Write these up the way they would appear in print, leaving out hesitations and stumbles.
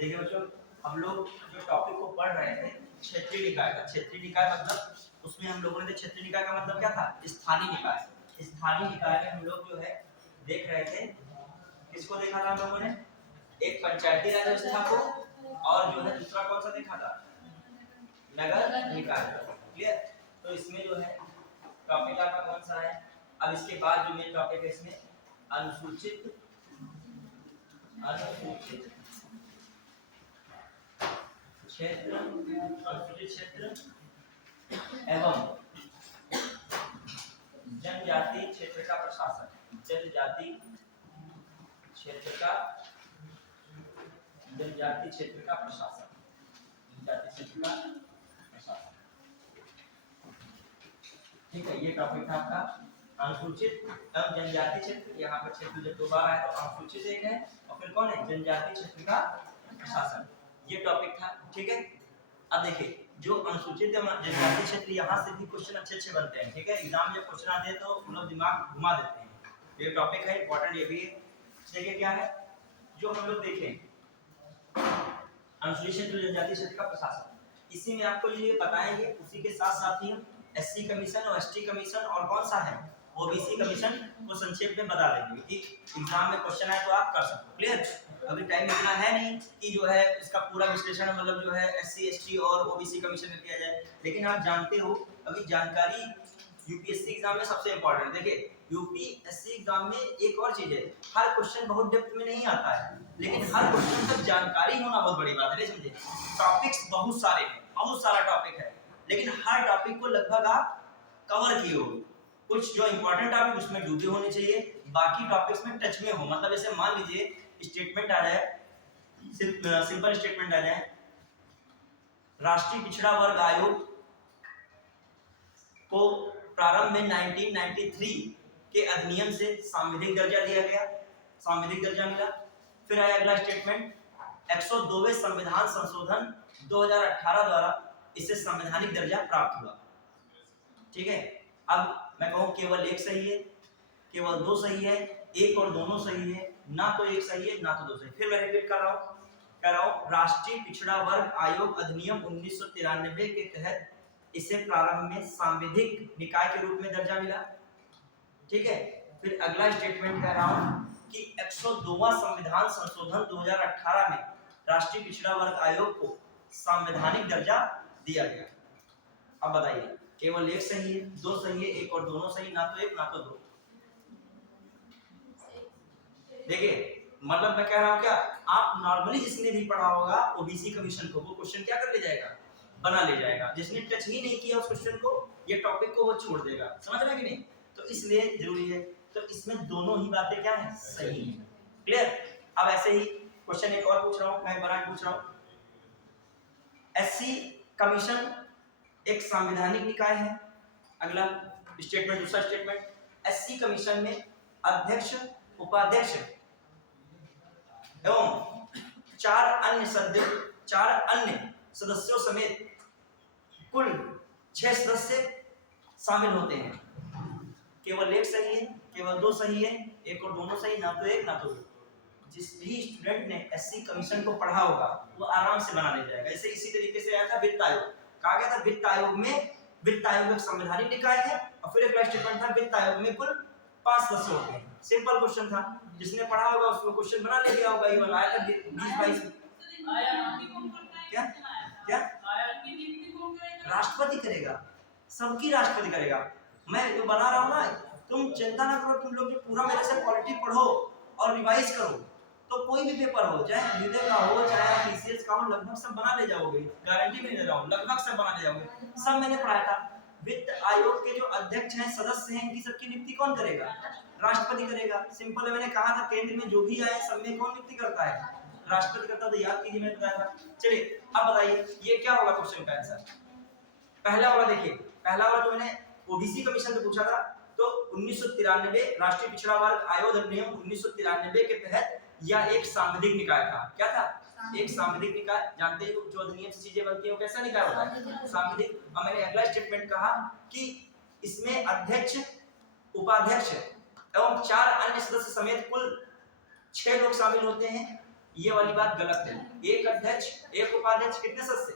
देखिए बच्चों, हम लोग जो टॉपिक को पढ़ रहे थे क्षेत्रीय निकाय का। क्षेत्रीय निकाय मतलब उसमें हम लोगों ने क्षेत्रीय निकाय का मतलब क्या था? स्थानीय निकाय। स्थानीय निकाय में हम लोग जो है देख रहे थे, किसको देखा था हम लोगों ने? एक पंचायती राज व्यवस्था को, और जो है दूसरा कौन सा देखा था? नगर निकाय। क्लियर? तो इसमें जो है टॉपिक आपका कौन सा है? अब इसके बाद जो मेन टॉपिक है इसमें अनुसूचित क्षेत्र, अनुसूचित क्षेत्र एवं जनजाति क्षेत्र का प्रशासन। जनजाति क्षेत्र का प्रशासन। जनजाति क्षेत्र का प्रशासन। ठीक है, ये टॉपिक था आपका अनुसूचित एवं जनजाति क्षेत्र। यहाँ पर क्षेत्र जब दो बार आया तो अनुसूचित एक है और फिर कौन है? जनजाति क्षेत्र का प्रशासन। ये टॉपिक था। ठीक है, अब देखिए जो अनुसूचित एवं जनजाति क्षेत्र, यहाँ से भी क्वेश्चन अच्छे बनते हैं। ठीक है, एग्जाम जब क्वेश्चन आते हैं तो हम लोग दिमाग घुमा देते हैं। ये टॉपिक है इंपॉर्टेंट, ये भी है। देखिए क्या है जो हम लोग देखें, अनुसूचित क्षेत्र जनजाति क्षेत्र का प्रशासन, इसी में आपको ये बताएंगे। उसी के साथ साथ ही हम एससी कमीशन और एसटी कमीशन और कौन सा है ओबीसी कमीशन को संक्षेप में बता देंगे कि एग्जाम में क्वेश्चन आए तो आप कर सकते हो। क्लियर? अभी टाइम इतना है नहीं कि जो है इसका पूरा विश्लेषण मतलब जो है एससी एसटी और ओबीसी कमीशन में किया जाए, लेकिन आप जानते हो अभी जानकारी यूपीएससी एग्जाम में सबसे इंपॉर्टेंट। देखिए यूपीएससी एग्जाम में एक और चीज है, हर क्वेश्चन बहुत डेप्थ में नहीं आता है, लेकिन हर क्वेश्चन तक जानकारी होना बहुत बड़ी बात है। समझे? टॉपिक्स बहुत सारे हैं, बहुत सारा टॉपिक है, लेकिन हर टॉपिक को लगभग आप कवर किए हो। कुछ जो इंपॉर्टेंट टॉपिक उसमें डूबे होने चाहिए, बाकी टॉपिक्स में टच में हो। मतलब जैसे मान लीजिए स्टेटमेंट आ जाए, सिंपल स्टेटमेंट आ जाए, राष्ट्रीय पिछड़ा वर्ग आयोग को प्रारंभ में 1993 के अधिनियम से सांविधिक दर्जा दिया गया, सांविधिक दर्जा मिला। फिर आया अगला स्टेटमेंट, 102वें संविधान संशोधन 2018 द्वारा इसे संवैधानिक दर्जा प्राप्त हुआ। ठीक है, अब मैं कहूँ केवल एक सही है, केवल दो सही है, एक और दोनों सही है, ना तो एक सही है ना तो दो सही। फिर मैं रिपीट कर रहा हूँ, राष्ट्रीय पिछड़ा वर्ग आयोग अधिनियम 1993 के तहत इसे प्रारंभ में सांविधिक निकाय के रूप में दर्जा मिला। ठीक है, फिर अगला स्टेटमेंट कह रहा हूँ कि 102वां संविधान संशोधन 2018 में राष्ट्रीय पिछड़ा वर्ग आयोग को संवैधानिक दर्जा दिया गया। अब बताइए केवल एक सही है, दो सही है, एक और दोनों सही, ना तो एक ना तो दो। देखिए मतलब मैं कह रहा हूं क्या, आप नॉर्मली जिसने भी पढ़ा होगा ओबीसी कमीशन को, वो क्वेश्चन क्या कर ले जाएगा? बना ले जाएगा। जिसने टच ही नहीं किया उस क्वेश्चन को, ये टॉपिक को, वो छोड़ देगा। समझ रहे हैं कि नहीं? तो इसलिए जरूरी है। तो इसमें दोनों ही बातें क्या है? सही है। क्लियर? अब ऐसे ही क्वेश्चन एक और पूछ रहा हूं, मैं बना पूछ रहा हूं, एससी कमीशन एक संवैधानिक निकाय है। अगला स्टेटमेंट, दूसरा स्टेटमेंट, एससी कमीशन में अध्यक्ष, उपाध्यक्ष एवं चार अन्य सदस्यों समेत कुल 6 सदस्य शामिल होते हैं। केवल एक सही है, केवल दो सही है, एक और दोनों सही, ना तो एक ना तो दो। जिस भी स्टूडेंट ने एससी कमीशन को पढ़ा होगा वो आराम से बना ले जाएगा। ऐसे इसी तरीके से आया था वित्त आयोग, कहा गया था वित्त आयोग में, वित्त आयोग एक संवैधानिक निकाय है, और फिर अगला स्टेटमेंट था वित्त आयोग में कुल 5 सदस्य होते हैं। सिंपल क्वेश्चन था, जिसने पढ़ा होगा उसको क्वेश्चन बना ले गया होगा। ये वाला आया था 20-22 क्या क्या राष्ट्रपति करेगा, सबकी राष्ट्रपति करेगा। मैं जो बना रहा हूँ ना, तुम चिंता ना करो, तुम लोग पूरा मेरे से पॉलिटी पढ़ो और रिवाइज करो, तो कोई भी पेपर हो, चाहे हृदय का हो चाहे पीसीएस का हो, लगभग सब बना ले जाओगे। गारंटी में दे रहा हूँ, लगभग सब बना ले जाओगे। सब मैंने पढ़ाया था। वित्त आयोग के जो अध्यक्ष हैं, सदस्य हैं, इनकी सबकी नियुक्ति कौन करेगा? राष्ट्रपति करेगा। सिंपल है, मैंने कहा था केंद्र में जो भी आए सब में कौन नियुक्ति करता है? राष्ट्रपति करता। तो याद कीजिए, मैंने बताया था। चलिए अब बताइए ये क्या होगा क्वेश्चन का आंसर। पहला वाला देखिए, पहला वाला जो मैंने ओबीसी कमीशन से पूछा था, तो 1993 राष्ट्रीय पिछड़ा वर्ग आयोग अधिनियम 1993 के तहत यह एक सांविधिक निकाय था। क्या था? एक सांविधिक निकाय। जानते हैं जो अधिनियम से चीजें बनती हैं वो कैसा निकाय होता है? सांविधिक। अब मैंने अगला स्टेटमेंट कहा कि इसमें अध्यक्ष, उपाध्यक्ष एवं 4 अन्य सदस्य समेत कुल 6 लोग शामिल होते हैं। ये वाली बात गलत है। एक अध्यक्ष एक उपाध्यक्ष कितने सदस्य?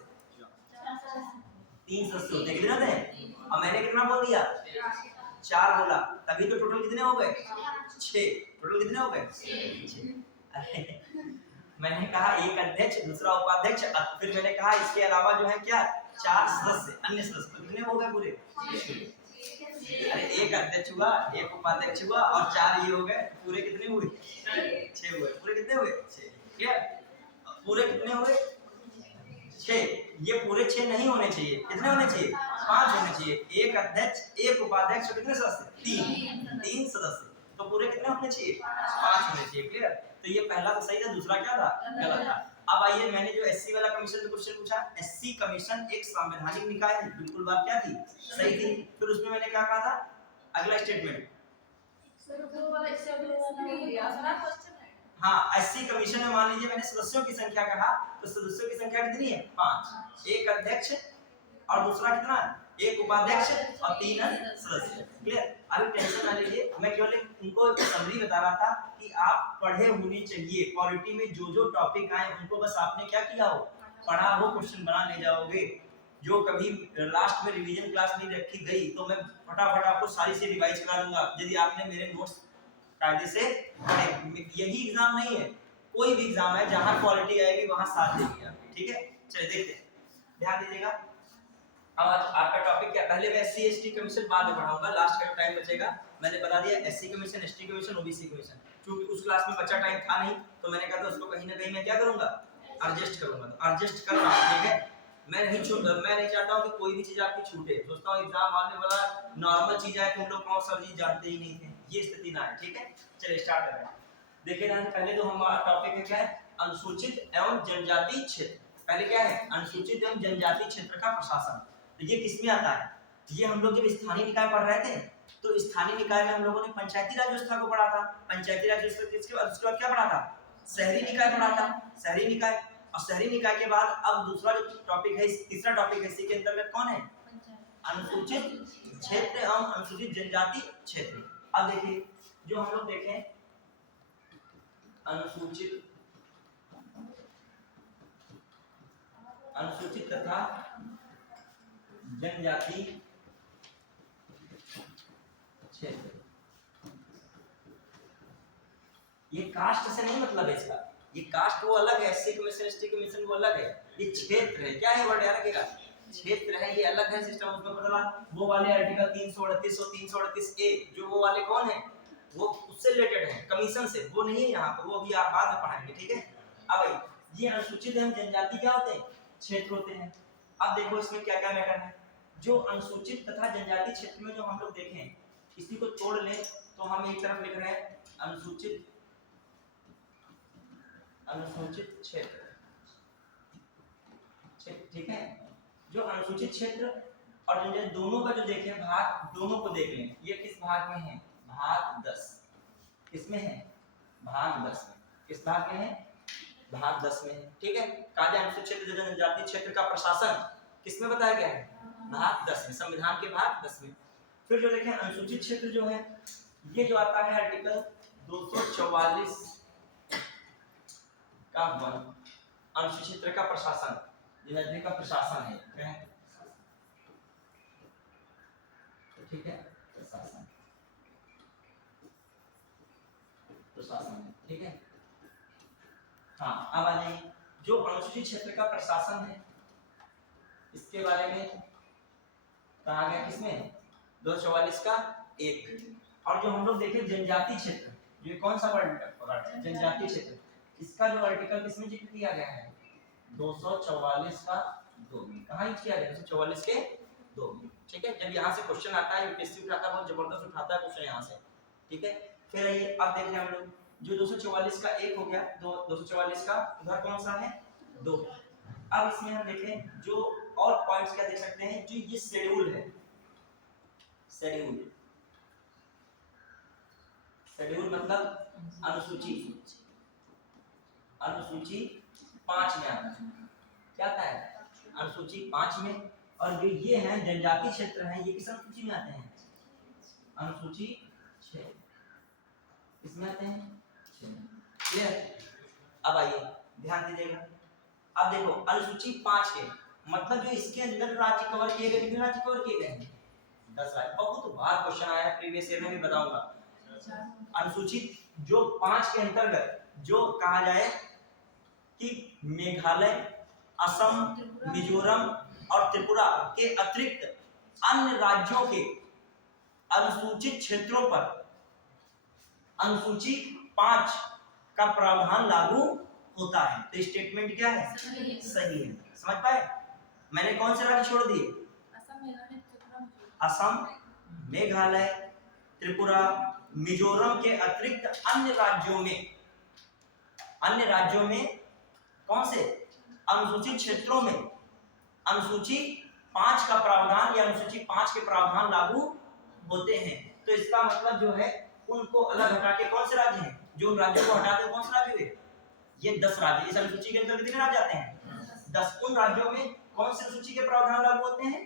3 सदस्य होते हैं। कितने होते हैं? अब मैंने कितना बोल दिया? 4 बोला, तभी तो टोटल कितने हो गए? 6। टोटल कितने हो गए? 6। मैंने कहा एक अध्यक्ष, दूसरा उपाध्यक्ष, फिर मैंने कहा इसके अलावा जो है क्या 4 सदस्य, अन्य सदस्य। कितने हो गए पूरे? अरे एक अध्यक्ष हुआ, एक उपाध्यक्ष हुआ और 4 ये हो गए, पूरे कितने हुए? 6 हुए। पूरे कितने हुए? 6। ठीक है, पूरे कितने हुए? 6। ये पूरे 6 नहीं होने चाहिए। कितने होने चाहिए? 5 होने चाहिए। एक अध्यक्ष, एक उपाध्यक्ष, कितने सदस्य? 3 सदस्य। तो पूरे कितने होने चाहिए? 5 होने चाहिए। क्लियर? तो ये पहला तो सही था, दूसरा क्या था? गलत था। अब आइए, मैंने जो एससी वाला कमीशन का क्वेश्चन पूछा, एससी कमीशन एक संवैधानिक निकाय है, बिल्कुल बात क्या थी? सही थी। फिर उसमें मैंने क्या कहा था? अगला स्टेटमेंट, हाँ, एससी कमीशन में मान लीजिए मैंने सदस्यों की संख्या कहा, तो सदस्यों की संख्या कितनी है? 5। एक अध्यक्ष और दूसरा कितना? एक उपाध्यक्ष और 3 सदस्य। क्लियर? अभी टेंशन ना लीजिए, मैं केवल उनको समरी बता रहा था कि आप पढ़े होने चाहिए। पॉलिटी में जो जो टॉपिक आए उनको बस आपने क्या किया हो? पढ़ा हो, क्वेश्चन बना ले जाओगे। जो कभी लास्ट में रिवीजन क्लास नहीं रखी गई तो मैं फटाफट आपको सारी से रिवाइज करा दूंगा, यदि आपने मेरे नोट्स कायदे से पढ़े। यही एग्जाम नहीं है, कोई भी एग्जाम है जहां क्वालिटी आएगी वहां साथ देगी आपकी। ठीक है, चलिए देखते हैं, ध्यान दीजिएगा। अब आज आपका टॉपिक क्या? पहले मैं एससी एसटी कमीशन बाद में पढ़ाऊंगा, लास्ट का टाइम बचेगा। मैंने बता दिया SC commission, ST commission, OBC commission. क्योंकि उस क्लास में बच्चा टाइम था नहीं, तो मैंने कहा था उसको कहीं ना कहीं मैं क्या करूंगा? एडजस्ट करूंगा। तो एडजस्ट करना, ठीक है? मैं नहीं चाहता हूं कि कोई भी चीज आपकी छूटे। सोचता हूं एग्जाम आने वाला नॉर्मल चीज है, तुम लोग कौन सा चीज जानते ही नहीं थे, ये स्थिति ना है। ठीक है, चलिए स्टार्ट करते हैं। देखिए ना, पहले तो हमारा टॉपिक है क्या है? अनुसूचित एवं जनजाति क्षेत्र। पहले क्या है? अनुसूचित एवं जनजाति क्षेत्र का प्रशासन। तो ये किसमें आता है? ये हम लोग जब स्थानीय निकाय पढ़ रहे थे, तो स्थानीय निकाय में हम लोगों ने पंचायती राज व्यवस्था को पढ़ा था। पंचायती राज व्यवस्था के बाद उसके बाद क्या पढ़ा था? शहरी निकाय पढ़ा था। शहरी निकाय, और शहरी निकाय के बाद अब दूसरा जो टॉपिक है, तीसरा टॉपिक है, इसी के अंतर्गत कौन है? अनुसूचित क्षेत्र एवं अनुसूचित जनजाति क्षेत्र। अब देखिए, जो हम लोग देखें अनुसूचित तथा जनजाति क्षेत्र, ये कास्ट से नहीं मतलब है इसका। ये कास्ट वो अलग है, एससी कमीशन एसटी कमीशन वो अलग है। ये क्षेत्र है, क्या है? वर्ड याद रखिएगा, क्षेत्र है। ये अलग है सिस्टम, उसमें बदला। वो वाले आर्टिकल 338 और 338 ए, जो वो वाले कौन है? वो उससे रिलेटेड है, कमीशन से। वो नहीं है यहाँ पर, वो भी आप बाद में पढ़ाएंगे। ठीक है, अब ये अनुसूचित एवं जनजाति क्या होते हैं? क्षेत्र होते हैं। अब देखो इसमें क्या क्या मैटर है। जो अनुसूचित तथा जनजाति क्षेत्र में जो हम लोग देखें, इसी को तोड़ लें तो हम एक तरफ लिख रहे हैं अनुसूचित क्षेत्र। ठीक है, जो अनुसूचित क्षेत्र और जनजाति दोनों का जो देखें भाग, दोनों को देख लें। ये किस भाग में है? भाग 10। किसमें है? भाग 10 में। किस भाग में है? भाग 10 में है। ठीक है, कार्य अनुसूचित क्षेत्र जनजाति क्षेत्र का प्रशासन किसमें बताया गया है? भाग 10 में, संविधान के भाग 10 में। फिर जो देखें अनुसूचित क्षेत्र जो है, ये जो आता है आर्टिकल 244 का 1, अनुसूचित क्षेत्र का प्रशासन, जनजाति का प्रशासन है। क्या है? ठीक है, प्रशासन है। ठीक है, हाँ, अब आ जाइए, जो अनुसूचित क्षेत्र का प्रशासन है इसके बारे में कहा गया किसमें? 244 का 1। और जो हम लोग देखें जनजाति क्षेत्र, ये कौन सा वर्ड है? जनजाति क्षेत्र। इसका जो आर्टिकल किसमें जिक्र किया गया है? 244 का 2 में। कहाँ यूज किया गया? 244 के 2 में। ठीक है, जब यहाँ से क्वेश्चन आता है, यूपीएससी उठाता है, बहुत जबरदस्त उठाता है क्वेश्चन यहाँ से। ठीक है, फिर आइए अब देख रहे हैं हम लोग, जो 244 का 1 हो गया, 244 का उधर कौन सा है? 2। अब इसमें हम देखें जो और पॉइंट्स क्या देख सकते हैं, जो ये शेड्यूल है। शेड्यूल मतलब अनुसूची। अनुसूची 5 में आता है। क्या आता है? अनुसूची 5 में। और जो ये हैं जनजाति क्षेत्र हैं, ये किस अनुसूची में आते हैं? अनुसूची 6। इसमें आते हैं 6। क्लियर? अब आइए ध्यान दीजिएगा, अब देखो अनुसूची 5 के मतलब जो इसके अंदर राज्य कवर किए गए, कितने राज्य कवर किए गए हैं? 10 राज्य। बहुत बार क्वेश्चन आया है, प्रीवियस ईयर में भी बताऊंगा। अनुसूचित जो 5 के अंतर्गत जो कहा जाए कि मेघालय, असम, मिजोरम और त्रिपुरा के अतिरिक्त अन्य राज्यों के अनुसूचित क्षेत्रों पर अनुसूची 5 का प्रावधान लागू होता है। तो स्टेटमेंट क्या है? सही है। समझ पाए? मैंने कौन से राज्य छोड़ दिए? असम, मेघालय, त्रिपुरा, मिजोरम के अतिरिक्त अन्य राज्यों में कौन से अनुसूचित क्षेत्रों में अनुसूची 5 का प्रावधान या अनुसूची 5 के प्रावधान लागू होते हैं। तो इसका मतलब जो है उनको अलग हटा के कौन से राज्य हैं? जो उन राज्यों को हटा के कौन से राज्य हुए? ये 10 राज्य। इस अनुसूची के अंदर कितने राज्य आते हैं? 10। उन राज्यों में कौन से अनुसूची के प्रावधान लागू होते हैं?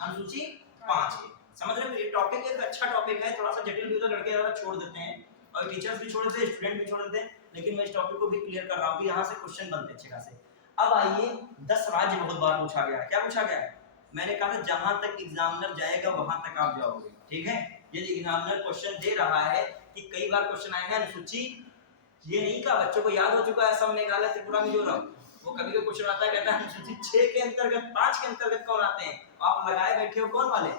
अनुसूची 5 के। समझ रहे हैं? ये टॉपिक एक अच्छा टॉपिक है, थोड़ा सा जटिल भी, तो लड़के ज्यादा छोड़ देते हैं और टीचर्स भी छोड़ देते हैं, स्टूडेंट भी छोड़ देते हैं, लेकिन मैं इस टॉपिक को भी क्लियर कर रहा हूं कि यहां से क्वेश्चन बनते हैं अच्छे खासे। अब आइए 10 राज्य बहुत बार पूछा गया है। क्या पूछा गया है? मैंने कहा था जहां तक एग्जामिनर जाएगा वहां तक आप जाओगे, ठीक है? यदि एग्जामिनर क्वेश्चन दे रहा है कि कई बार क्वेश्चन आए हैं अनुसूची, ये नहीं कहा बच्चों को याद हो चुका है असम, मेघालय, त्रिपुरा, मिजोरम, वो कभी भी क्वेश्चन आता है कहता है अनुसूची 6 के अंतर्गत 5 के अंतर्गत कौन आते हैं? आप लगाए बैठे हो कौन वाले?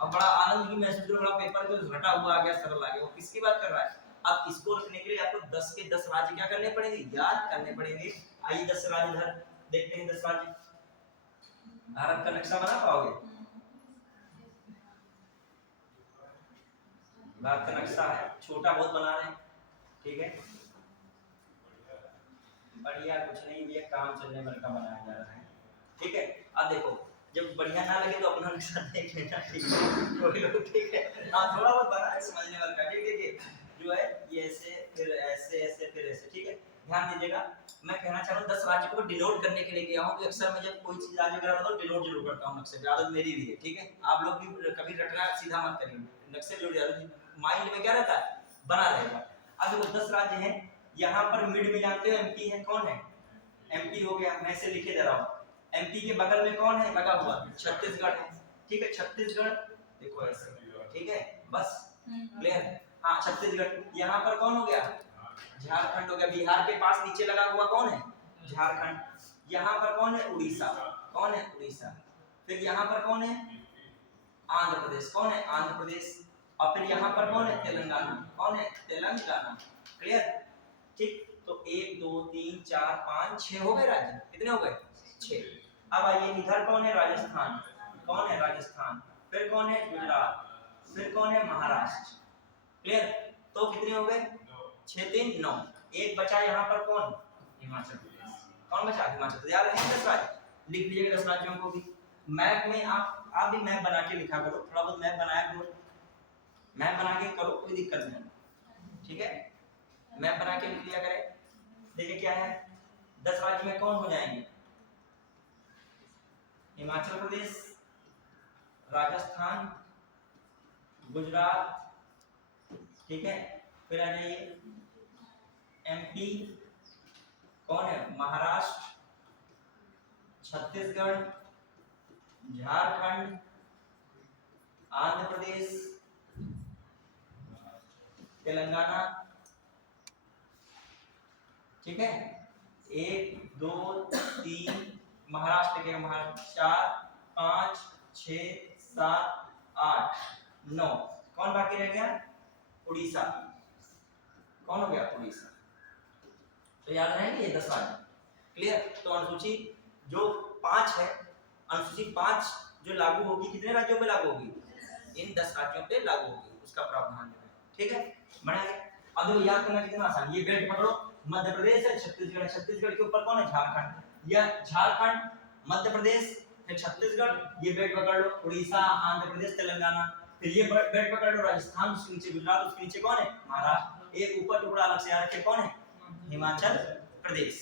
अब बड़ा आनंद की महसूस कर, बड़ा पेपर जो रटा हुआ आ गया, सरल आ गया, वो किसकी बात कर रहा है? अब इसको रखने के लिए आपको 10 के 10 राज्य क्या करने पड़ेंगे? याद करने पड़ेंगे। आइए 10 राज्य इधर देखते हैं। 10 राज्य भारत का नक्शा बना पाओगे? भारत का नक्शा है, छोटा बहुत बना रहे हैं, ठीक है? बढ़िया कुछ नहीं, ये काम चलने भर का बनाया जा रहा है, ठीक है? अब देखो जब बढ़िया ना लगे तो अपना नक्शा देख लेना, ठीक है? कोई लोग, ठीक है? हाँ थोड़ा बहुत बना है समझने वाला, ठीक है? जो है ये ऐसे फिर ऐसे ऐसे फिर ऐसे, ठीक है? ध्यान दीजिएगा। मैं कहना चाह रहा हूँ 10 राज्य को डिनोट करने के लिए गया हूँ, तो अक्सर मैं जब कोई चीज राज्य वगैरह तो डिनोट जरूर करता हूँ नक्शे पे, आदत मेरी भी है, ठीक है? आप लोग भी कभी रटना सीधा मत करिए, नक्शे जरूर माइंड में क्या रहता है? बना रहेगा। अब देखो 10 राज्य हैं, यहाँ पर मिड में जानते हो एमपी है, कौन है? एमपी हो गया, मैं इसे लिखे दे रहा हूँ। एमपी के बगल में कौन है लगा हुआ? छत्तीसगढ़ है, ठीक है? छत्तीसगढ़ देखो ऐसे, ठीक है? बस क्लियर? हाँ छत्तीसगढ़। यहाँ पर कौन हो गया? झारखंड हो गया। बिहार के पास नीचे लगा हुआ कौन है? झारखंड। यहाँ पर कौन है? उड़ीसा। कौन है? उड़ीसा। फिर यहाँ पर कौन है? आंध्र प्रदेश। कौन है? आंध्र प्रदेश। और फिर यहाँ पर कौन है? तेलंगाना। कौन है? तेलंगाना। क्लियर? ठीक, तो 1 2 3 4 5 6 हो गए राज्य। कितने हो गए? 6। अब आइए इधर कौन है? राजस्थान। कौन है? राजस्थान। फिर कौन है? गुजरात। फिर कौन है? महाराष्ट्र। क्लियर? तो कितने हो गए? 6 3 9। एक बचा यहाँ पर कौन? हिमाचल प्रदेश। कौन बचा? हिमाचल प्रदेश। याद रखेंगे 10 राज्य, लिख लीजिएगा 10 राज्यों को भी। मैप में आप भी मैप बना के लिखा करो, थोड़ा बहुत मैप बनाया करो, मैप बना के करो, कोई दिक्कत नहीं, ठीक है? मैप बना के लिख लिया करें। देखिए क्या है, 10 राज्य में कौन हो जाएंगे? हिमाचल प्रदेश, राजस्थान, गुजरात, ठीक है? फिर आ जाइए एमपी, कौन है? महाराष्ट्र, छत्तीसगढ़, झारखंड, आंध्र प्रदेश, तेलंगाना, ठीक है? 1 2 3 महाराष्ट्र के 4 5 6 7 8 9। कौन बाकी रह गया? उड़ीसा। कौन हो गया? उड़ीसा। तो याद रहेंगे ये 10 राज्य। क्लियर? तो अनुसूची जो 5 है, अनुसूची 5 जो लागू होगी कितने राज्यों पे लागू होगी? इन 10 राज्यों पे लागू होगी, उसका प्रावधान है, ठीक है? बढ़ाइए। अब देखो याद करना कितना आसान, ये बेल्ट पकड़ो, मध्य प्रदेश है, छत्तीसगढ़ है, छत्तीसगढ़ के ऊपर कौन है? झारखंड। या झारखंड, मध्य प्रदेश, फिर छत्तीसगढ़, ये बेल्ट पकड़ लो, उड़ीसा, आंध्र प्रदेश, तेलंगाना, फिर ये बेल्ट पकड़ लो, राजस्थान, उसके नीचे गुजरात, उसके नीचे कौन है? महाराष्ट्र। एक ऊपर टुकड़ा अलग से याद रखे, कौन है? हिमाचल प्रदेश।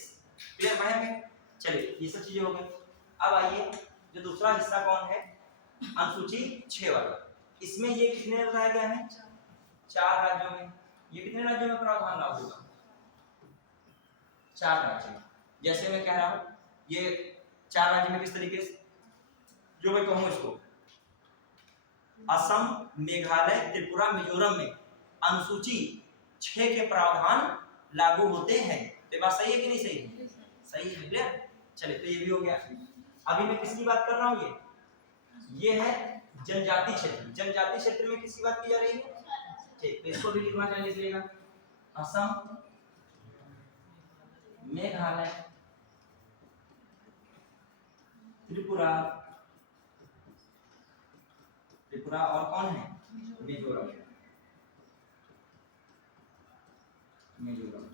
क्लियर? बढ़ेंगे? चलिए ये सब चीजें हो गई। अब आइए जो दूसरा हिस्सा कौन है? अनुसूची 6 वाला। इसमें ये कितने बताया गया है? 4 राज्यों में। ये कितने राज्यों में प्रावधान लागू होगा? 4 राज्य। जैसे मैं कह रहा हूं ये 4 राज्य में किस तरीके से जो मैं कहूँ इसको असम, मेघालय, त्रिपुरा, मिजोरम में अनुसूची 6 के प्रावधान लागू होते हैं। तो बात सही है कि नहीं सही है? सही है, क्लियर। चलिए तो ये भी हो गया। अभी मैं किसकी बात कर रहा हूँ? ये है जनजाति क्षेत्र। जनजाति क्षेत्र में किसकी बात की जा रही है? ठीक, तो इसको भी लिखना चाहिए, लिख लेगा असम, मेघालय, त्रिपुरा, त्रिपुरा और कौन है? मिजोरम। मिजोरम,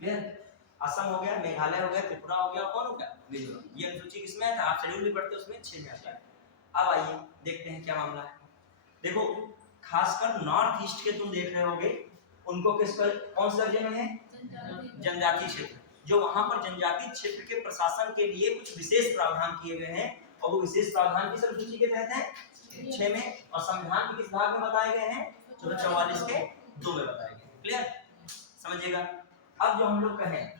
क्लियर। असम हो गया, मेघालय हो गया, त्रिपुरा हो गया, कौन हो गया? मिजोरम। ये अनुसूची किसमें है? आप शेड्यूल भी पढ़ते हो उसमें 6 में आता है। अब आइए देखते हैं क्या मामला है। देखो खासकर नॉर्थ ईस्ट के तुम देख रहे होगे उनको किस पर कौन से दर्जे में है? जनजाति क्षेत्र। जो वहां पर जनजाति क्षेत्र के प्रशासन के लिए कुछ विशेष प्रावधान किए गए हैं और वो विशेष प्रावधान किस अनुसूची के तहत है? 6 में। और संविधान के किस भाग में बताए गए हैं? 44 के 2 में बताए गए हैं। क्लियर, समझिएगा। अब जो हम लोग कहें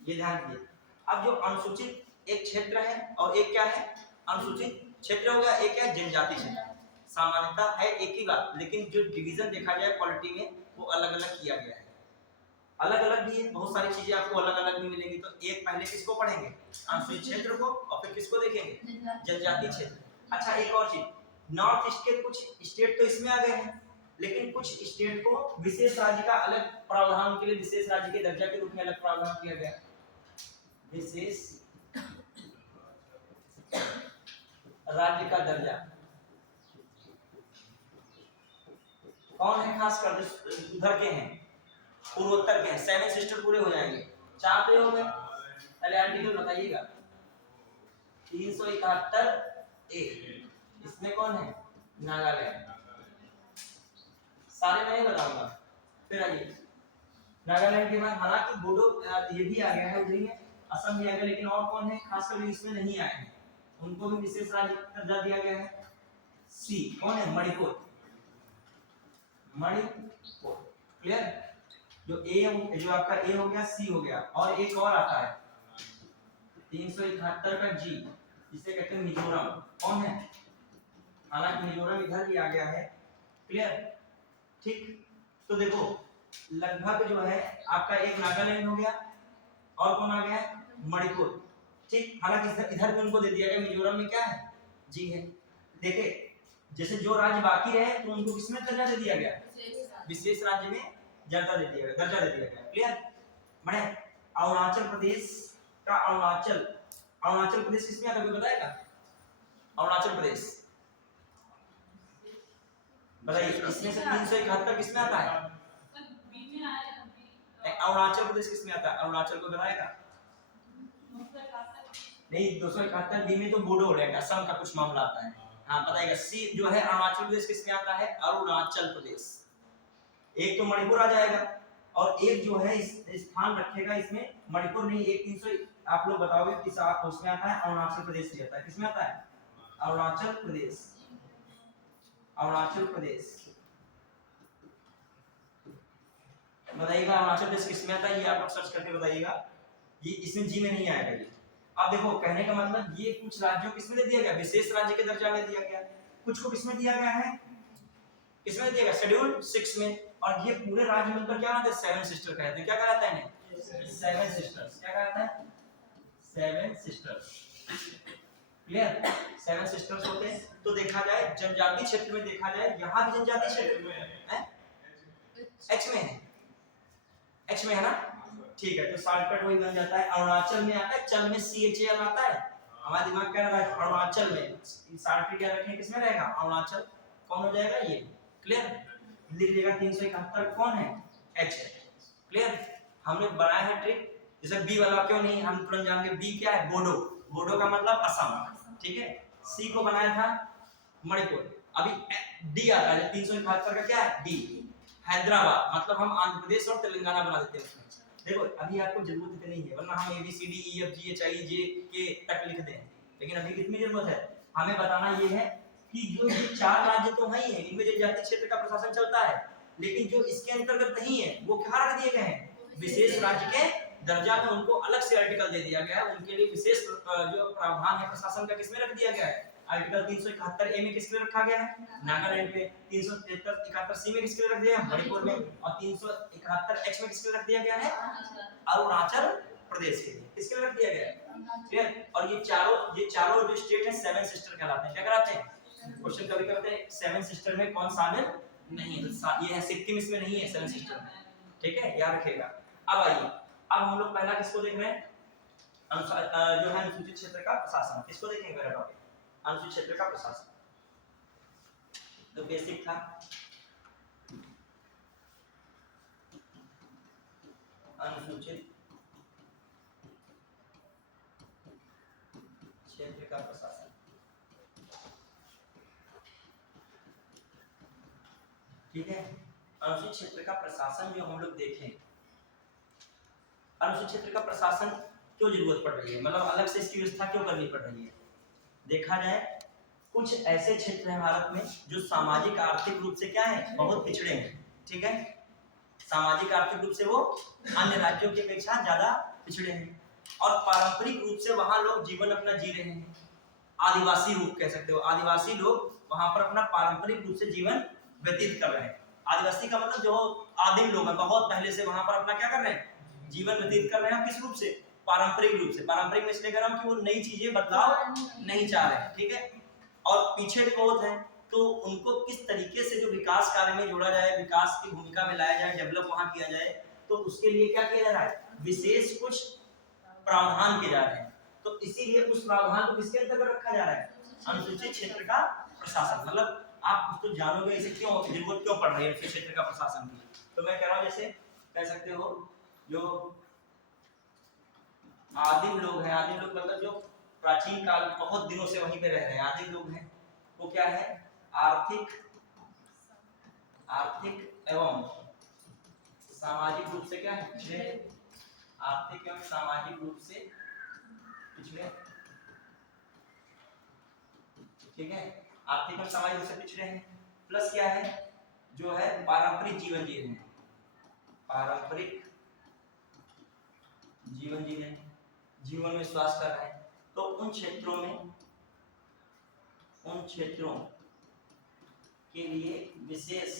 ये ध्यान दीजिए, अब जो अनुसूचित एक क्षेत्र है और एक क्या है? अनुसूचित क्षेत्र हो गया, एक है जनजाति क्षेत्र। सामान्यता है एक ही बात, लेकिन जो डिवीजन देखा जाए पॉलिटी में वो अलग अलग किया गया है। अलग अलग भी है, बहुत सारी चीजें आपको अलग अलग भी मिलेंगी। तो एक पहले किसको पढ़ेंगे? अनुसूचित क्षेत्र को, और फिर किसको देखेंगे? जनजाति क्षेत्र। अच्छा एक और चीज, नॉर्थ ईस्ट के कुछ स्टेट तो इसमें आ गए हैं, लेकिन कुछ स्टेट को विशेष राज्य का अलग प्रावधान के लिए विशेष राज्य के दर्जा के रूप में अलग प्रावधान किया गया। विशेष राज्य का दर्जा कौन है? खास कर उधर के हैं, पूर्वोत्तर के हैं। 7 सिस्टर पूरे हो जाएंगे। 4 पे हो गए, पहले आर्टिकल बताइएगा। 371 ए, इसमें कौन है? नागालैंड। सारे मैं नहीं बताऊंगा। फिर आइए नागालैंड के बाद हालांकि बोडो ये भी आ गया है उधर में, असम भी आ गया, लेकिन और कौन है खासकर इसमें नहीं आए हैं, उनको भी विशेष राज्य का दर्जा दिया गया है। सी कौन है? मणिपुर। मणिपुर, क्लियर। जो ए जो आपका ए हो गया, सी हो गया, और एक और आता है 371 का जी, जिसे कहते हैं मिजोरम। कौन है? हालांकि मिजोरम इधर भी आ गया है, क्लियर। ठीक, तो देखो लगभग जो है आपका एक नागालैंड हो गया और कौन आ गया? मणिपुर। ठीक, हालांकि इधर भी उनको दे दिया गया। मिजोरम में क्या है? जी है। देखिए जैसे जो राज्य बाकी रहे तो उनको किसमें दर्जा दे दिया गया? विशेष राज्य में दर्जा दे दिया गया। क्लियर। बड़े अरुणाचल प्रदेश का अरुणाचल प्रदेश किसमें आता है? कोई बताएगा? अरुणाचल प्रदेश बताइए, इसमें से 371 किसमें आता है? अरुणाचल प्रदेश किसमें आता है? अरुणाचल को बताएगा? नहीं, 271 बी में तो बोडो हो जाएगा, असम का कुछ मामला आता है। हाँ बताइएगा। सी जो है अरुणाचल प्रदेश किसमें आता है? अरुणाचल प्रदेश। एक तो मणिपुर आ जाएगा और एक जो है स्थान रखेगा इसमें मणिपुर नहीं, एक 300 आप लोग बताओगे किस उसमें आता है? अरुणाचल प्रदेश से आता है। किसमें आता है? अरुणाचल प्रदेश। अरुणाचल प्रदेश बताइएगा अरुणाचल प्रदेश किसमें आता है? ये आप सर्च करके बताइएगा। ये इसमें जी में नहीं आएगा ये। अब देखो कहने का मतलब ये कुछ राज्यों किसमें दे दिया गया? विशेष राज्य के दर्जा में दिया गया। कुछ को किसमें दिया गया है? किसमें दिया गया? शेड्यूल 6 में। और ये पूरे राज्य मिलकर क्या कहते हैं? 7 सिस्टर कहते हैं। क्या कहलाता है इन्हें? 7 सिस्टर्स। क्या कहलाता है? 7 सिस्टर्स। क्लियर। 7 सिस्टर्स होते हैं। तो देखा जाए जनजाति क्षेत्र में, देखा जाए यहाँ भी जनजाति क्षेत्र में है, एच में है, एच में है ना? ठीक है, तो शॉर्टकट वही बन जाता है। अरुणाचल में आता है, चल में CHAL आता है। हमारा दिमाग क्या रहा है? अरुणाचल में। शॉर्टकट क्या रखें? किसमें रहेगा? अरुणाचल। कौन हो जाएगा ये? क्लियर। लिख लेगा 371 कौन है? एच है। क्लियर। हमने बनाया है ट्रिक, जैसे बी वाला क्यों नहीं, हम तुरंत जान गए बी क्या है? बोडो। बोडो का मतलब असम। ठीक है। सी को बनाया था मणिपुर। अभी डी आता है 371 का क्या है? डी, हैदराबाद। मतलब हम आंध्र प्रदेश और तेलंगाना बना देते हैं उसमें। देखो अभी आपको जरूरत इतनी है, वरना हम ABCDEFGHIJ के तक लिख दें, लेकिन अभी कितनी जरूरत है? हमें बताना ये है कि जो ये 4 राज्य तो है ही है, इनमें जनजाति क्षेत्र का प्रशासन चलता है, लेकिन जो इसके अंतर्गत नहीं है वो क्या रख दिए गए हैं? विशेष राज्य के दर्जा में उनको अलग से आर्टिकल दे दिया गया है, उनके लिए विशेष जो प्रावधान है प्रशासन का किसमें रख दिया गया है, आर्टिकल 371 ए में किसके लिए रखा गया है, नागालैंड पे, 373 71 सी में किसके लिए रख दिया है, मणिपुर में, और 371 एच में किसके लिए रख दिया गया है, अरुणाचल प्रदेश के लिए किसके लिए रख दिया गया है, क्लियर। और ये चारों जो स्टेट है सेवन सिस्टर कहलाते हैं, क्या कहलाते हैं, क्वेश्चन कभी करते हैं सेवन सिस्टर में कौन शामिल नहीं, ये है सिक्किम इसमें नहीं है सेवन सिस्टर में, ठीक है, याद रखिएगा। अब आइए, अब हम लोग पहला किसको देख रहे हैं, जो है अनुसूचित क्षेत्र का प्रशासन, किसको देखेंगे पहला टॉपिक, अनुसूचित क्षेत्र का प्रशासन। तो बेसिक था, अनुसूचित क्षेत्र का प्रशासन, ठीक है। अनुसूचित क्षेत्र का प्रशासन जो हम लोग देखें, अनुसूचित क्षेत्र का प्रशासन क्यों जरूरत पड़ रही है, मतलब अलग से इसकी व्यवस्था क्यों करनी पड़ रही है। देखा जाए कुछ ऐसे क्षेत्र हैं भारत में जो सामाजिक आर्थिक रूप से क्या है, बहुत पिछड़े हैं, ठीक है, सामाजिक आर्थिक रूप से वो अन्य राज्यों की अपेक्षा ज्यादा पिछड़े हैं, और पारंपरिक रूप से वहां लोग जीवन अपना जी रहे हैं, आदिवासी रूप कह सकते हो, आदिवासी लोग वहां पर अपना पारंपरिक रूप से जीवन व्यतीत कर रहे हैं। आदिवासी का मतलब जो आदिम लोग हैं, बहुत पहले से वहां पर अपना क्या कर रहे हैं, जीवन व्यतीत कर रहे हैं, किस रूप से, पारंपरिक रूप से। पारंपरिक में इसलिए कर रहा हूं कि वो नई चीजें बदलाव नहीं चाह रहे हैं, ठीक है, और पीछे भी बहुत है, तो उनको किस तरीके से जो विकास कार्य में जोड़ा जाए, विकास की भूमिका में लाया जाए, डेवलप वहां किया जाए, तो उसके लिए क्या किया जा रहा है, विशेष कुछ प्रावधान किए जा रहे हैं। तो इसीलिए उस प्रावधान को किसके अंतर्गत रखा जा रहा है, अनुसूचित क्षेत्र का प्रशासन। मतलब आप कुछ तो जानोगे इसे क्यों जरूरत क्यों पड़ रही है अनुसूचित क्षेत्र का प्रशासन की। तो मैं कह रहा हूं जैसे कह सकते हो जो आदिम लोग हैं, आदिम लोग मतलब जो प्राचीन काल बहुत दिनों से वहीं पे रह रहे हैं, आदिम लोग हैं, वो क्या है, आर्थिक एवं सामाजिक रूप से क्या है, पिछड़े, आर्थिक एवं सामाजिक रूप से पिछड़े, ठीक है, आर्थिक और सामाजिक रूप से पिछड़े हैं, प्लस क्या है, जो है पारंपरिक जीवन जी रहे हैं, पारंपरिक जीवन जी रहे हैं, जीवन में विश्वास कर रहे हैं। तो उन क्षेत्रों के लिए विशेष,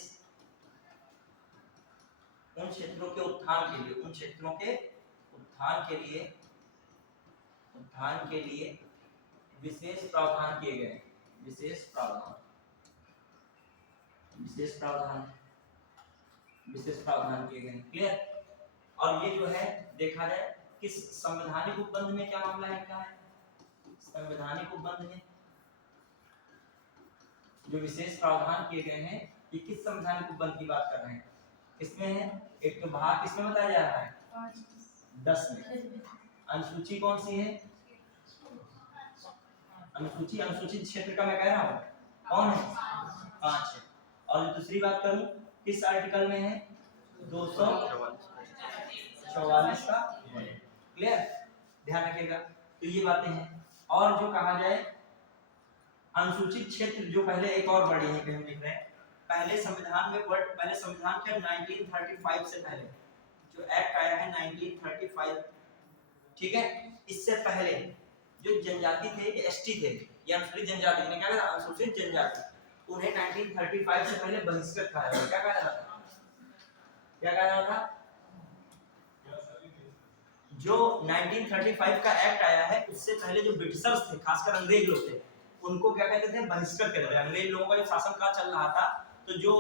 उन क्षेत्रों के उत्थान के लिए, उन क्षेत्रों के उत्थान के लिए विशेष प्रावधान किए गए, विशेष प्रावधान किए गए, क्लियर। और ये जो है देखा जाए किस संवैधानिक उपबंध में क्या मामला है, क्या है, संवैधानिक उपबंध में जो विशेष प्रावधान किए गए हैं, ये किस संवैधानिक उपबंध की बात कर रहे हैं, किसमें है, एक तो भाग किसमें बताया जा रहा है, 10 में। अनुसूची कौन सी है, अनुसूचित क्षेत्र का मैं कह रहा हूँ कौन है, 5 है। और दूसरी बात करूं किस आर्टिकल में है, 244 का, क्लियर, ध्यान रखिएगा। तो ये बातें हैं। और जो कहा जाए अनुसूचित क्षेत्र जो पहले एक और वर्ड यहीं पे हम लिख रहे हैं, पहले संविधान में वर्ड, पहले संविधान के 1935 से पहले जो एक्ट आया है 1935, ठीक है, इससे पहले जो जनजाति थे, ये एसटी थे, ये अनुसूचित जनजाति, इन्हें क्या कहते हैं, अनुसूचित जनजाति, उन्हें 1935 से पहले बहिष्कृत कहा जाता, क्या कहा जाता था, क्या कहा जाता था, जो 1935 का एक्ट आया है उससे पहले जो ब्रिटिशर्स थे, खासकर अंग्रेज लोग थे, उनको क्या कहते थे, बहिष्कृत करते थे। अंग्रेज लोगों का जो शासन काल चल रहा था, तो जो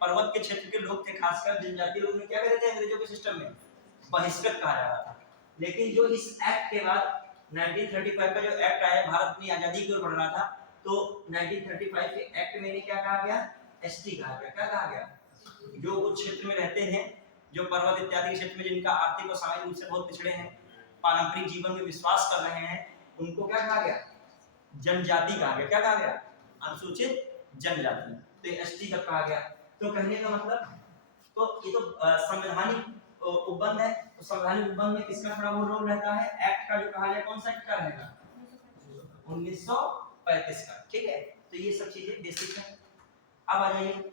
पर्वत के क्षेत्र के लोग थे, खासकर जनजाति लोग, क्या कहते थे अंग्रेजों के सिस्टम में, बहिष्कृत कहा जाता था। लेकिन जो इस एक्ट के बाद 1935 का जो एक्ट आया, भारत अपनी आजादी की ओर बढ़ रहा था, तो 1935 के एक्ट में क्या कहा गया, एसटी कहा गया, क्या कहा गया, जो उस क्षेत्र में रहते हैं, जो पर्वत इत्यादि के क्षेत्र में जिनका आर्थिक और सामाजिक रूप से बहुत पिछड़े हैं, पारंपरिक जीवन में विश्वास कर रहे हैं, उनको क्या कहा गया, जनजाति कहा गया, क्या कहा गया, अनुसूचित जनजाति, तो एसटी तक कहा गया। तो कहने का मतलब, तो ये तो संवैधानिक उपबंध है, तो संवैधानिक उपबंध में किसका थोड़ा वो रोल रहता है, एक्ट का जो कहा जाए, कौन सा एक्ट का रहेगा, 1935 का, ठीक है। तो ये सब चीजें बेसिक है। अब आ जाइए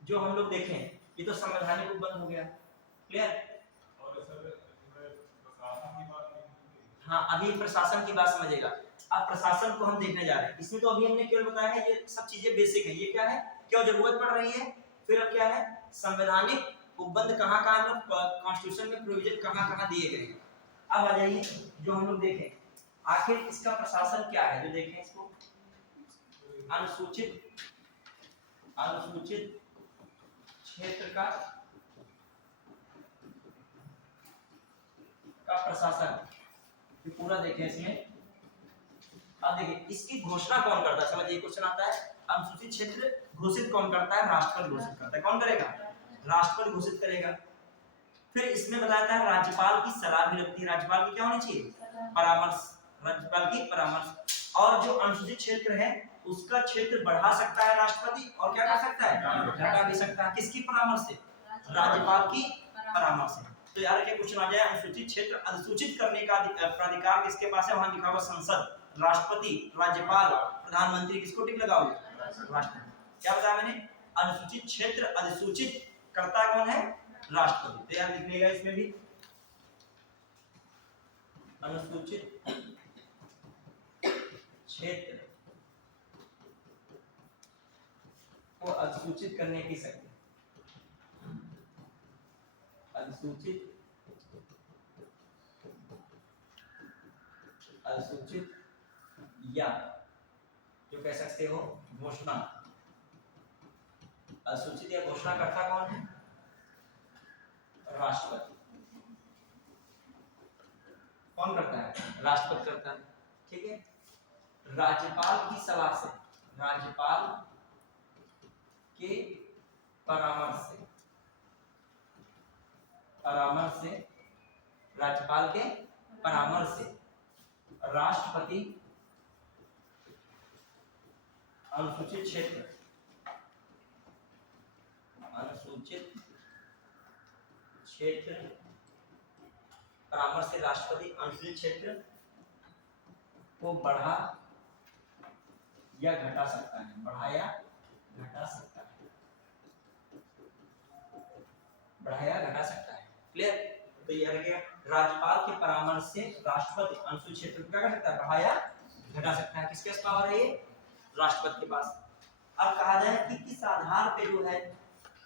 जो हम लोग देखें, ये तो संवैधानिक उपबंध हो गया, क्लियर। और सर हाँ, अभी प्रशासन की बात समझेगा। अब प्रशासन को हम देखने जा रहे हैं। इसमें तो अभी हमने केवल बताया है, ये सब चीजें बेसिक है। ये क्या है, क्यों जरूरत पड़ रही है। फिर अब क्या है, संवैधानिक उपबंध कहाँ कहाँ, मतलब कॉन्स्टिट्यूशन में प्रोविजन कहाँ कहाँ दिए गए हैं। अब आ जाइए जो हम लोग देखें, आखिर इसका प्रशासन क्या है, जो देखें इसको। अनुसूचित क्षेत्र का प्रशासन, ये पूरा देखें इसमें। अब देखिए इसकी घोषणा कौन करता है, समझिए क्वेश्चन आता है, अनुसूचित क्षेत्र घोषित कौन करता है, राष्ट्रपति घोषित करता है। कौन करेगा, राष्ट्रपति घोषित करेगा। फिर इसमें बताया है राज्यपाल की सलाह भी लगती है। राज्यपाल की क्या होनी चाहिए, परामर्श, राज्यपाल की परामर्श। और जो अनुसूचित क्षेत्र है उसका क्षेत्र बढ़ा सकता है राष्ट्रपति, और क्या कर सकता है, घटा भी सकता है। किसकी परामर्श से, राज्यपाल की परामर्श से। तो यार क्या क्वेश्चन आ जाए, अनुसूचित क्षेत्र अधिसूचित करने का प्राधिकार किसके पास है, वहां लिखा हुआ संसद, राष्ट्रपति, राज्यपाल, प्रधानमंत्री, किसको टिक लगाओगे, राष्ट्रपति। क्या बताया मैंने, अनुसूचित क्षेत्र अधिसूचित करता कौन है, राष्ट्रपति। तो यार लिख लेगा इसमें भी, अनुसूचित क्षेत्र को अधिसूचित करने की शक्ति, अधिसूचित या जो कह सकते हो घोषणा, अधिसूचित या घोषणा करता कौन है, राष्ट्रपति। कौन करता है, राष्ट्रपति करता है। ठीक है, राज्यपाल की सलाह से, राज्यपाल के परामर्श से, राज्यपाल के परामर्श से राष्ट्रपति अनुसूचित क्षेत्र परामर्श से राष्ट्रपति अनुसूचित क्षेत्र को बढ़ा या घटा सकता है, बढ़ा या घटा सकता है, बढ़ा या घटा सकता है। क्लियर। तो ये रहेगा, राज्यपाल के परामर्श से राष्ट्रपति अनुसूचित क्षेत्र को क्या कर सकता है, बढ़ा या घटा सकता है। किसके पास पावर है ये, राष्ट्रपति के पास। अब कहा जाए कि किस आधार पे जो है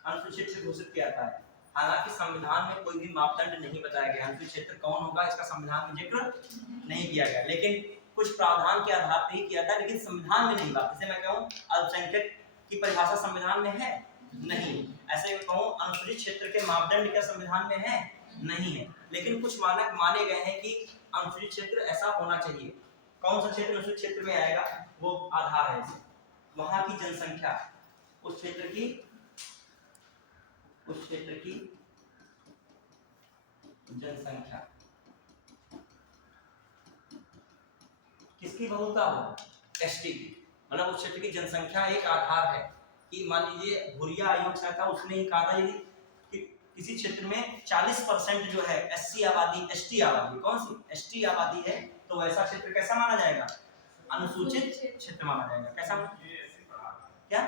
अनुसूचित क्षेत्र घोषित किया जाता है। हालांकि संविधान में कोई भी मापदंड नहीं बताया गया अनुसूचित क्षेत्र कौन होगा, इसका संविधान में जिक्र नहीं किया गया, लेकिन कुछ प्रावधान के आधार पर ही किया था, लेकिन संविधान में नहीं बात। जैसे मैं कहूँ अल्पसंख्यक की परिभाषा संविधान में है, नहीं। ऐसे कहूँ अनुसूचित क्षेत्र के मापदंड क्या संविधान में है, नहीं है, लेकिन कुछ मानक माने गए हैं कि अनुसूचित क्षेत्र ऐसा होना चाहिए। कौन सा क्षेत्र अनुसूचित क्षेत्र में आएगा, वो आधार है इसे, वहां की जनसंख्या, उस क्षेत्र की जनसंख्या किसकी बहुलता हो, एसटी की। मतलब उस क्षेत्र की जनसंख्या एक आधार है कि मान लीजिए भुरिया आयोग था, उसने ही कहा था यदि किसी क्षेत्र में 40% जो है एससी आबादी, एसटी आबादी, कौन सी एसटी आबादी है, तो वैसा क्षेत्र कैसा माना जाएगा, अनुसूचित क्षेत्र माना जाएगा। कैसा, क्या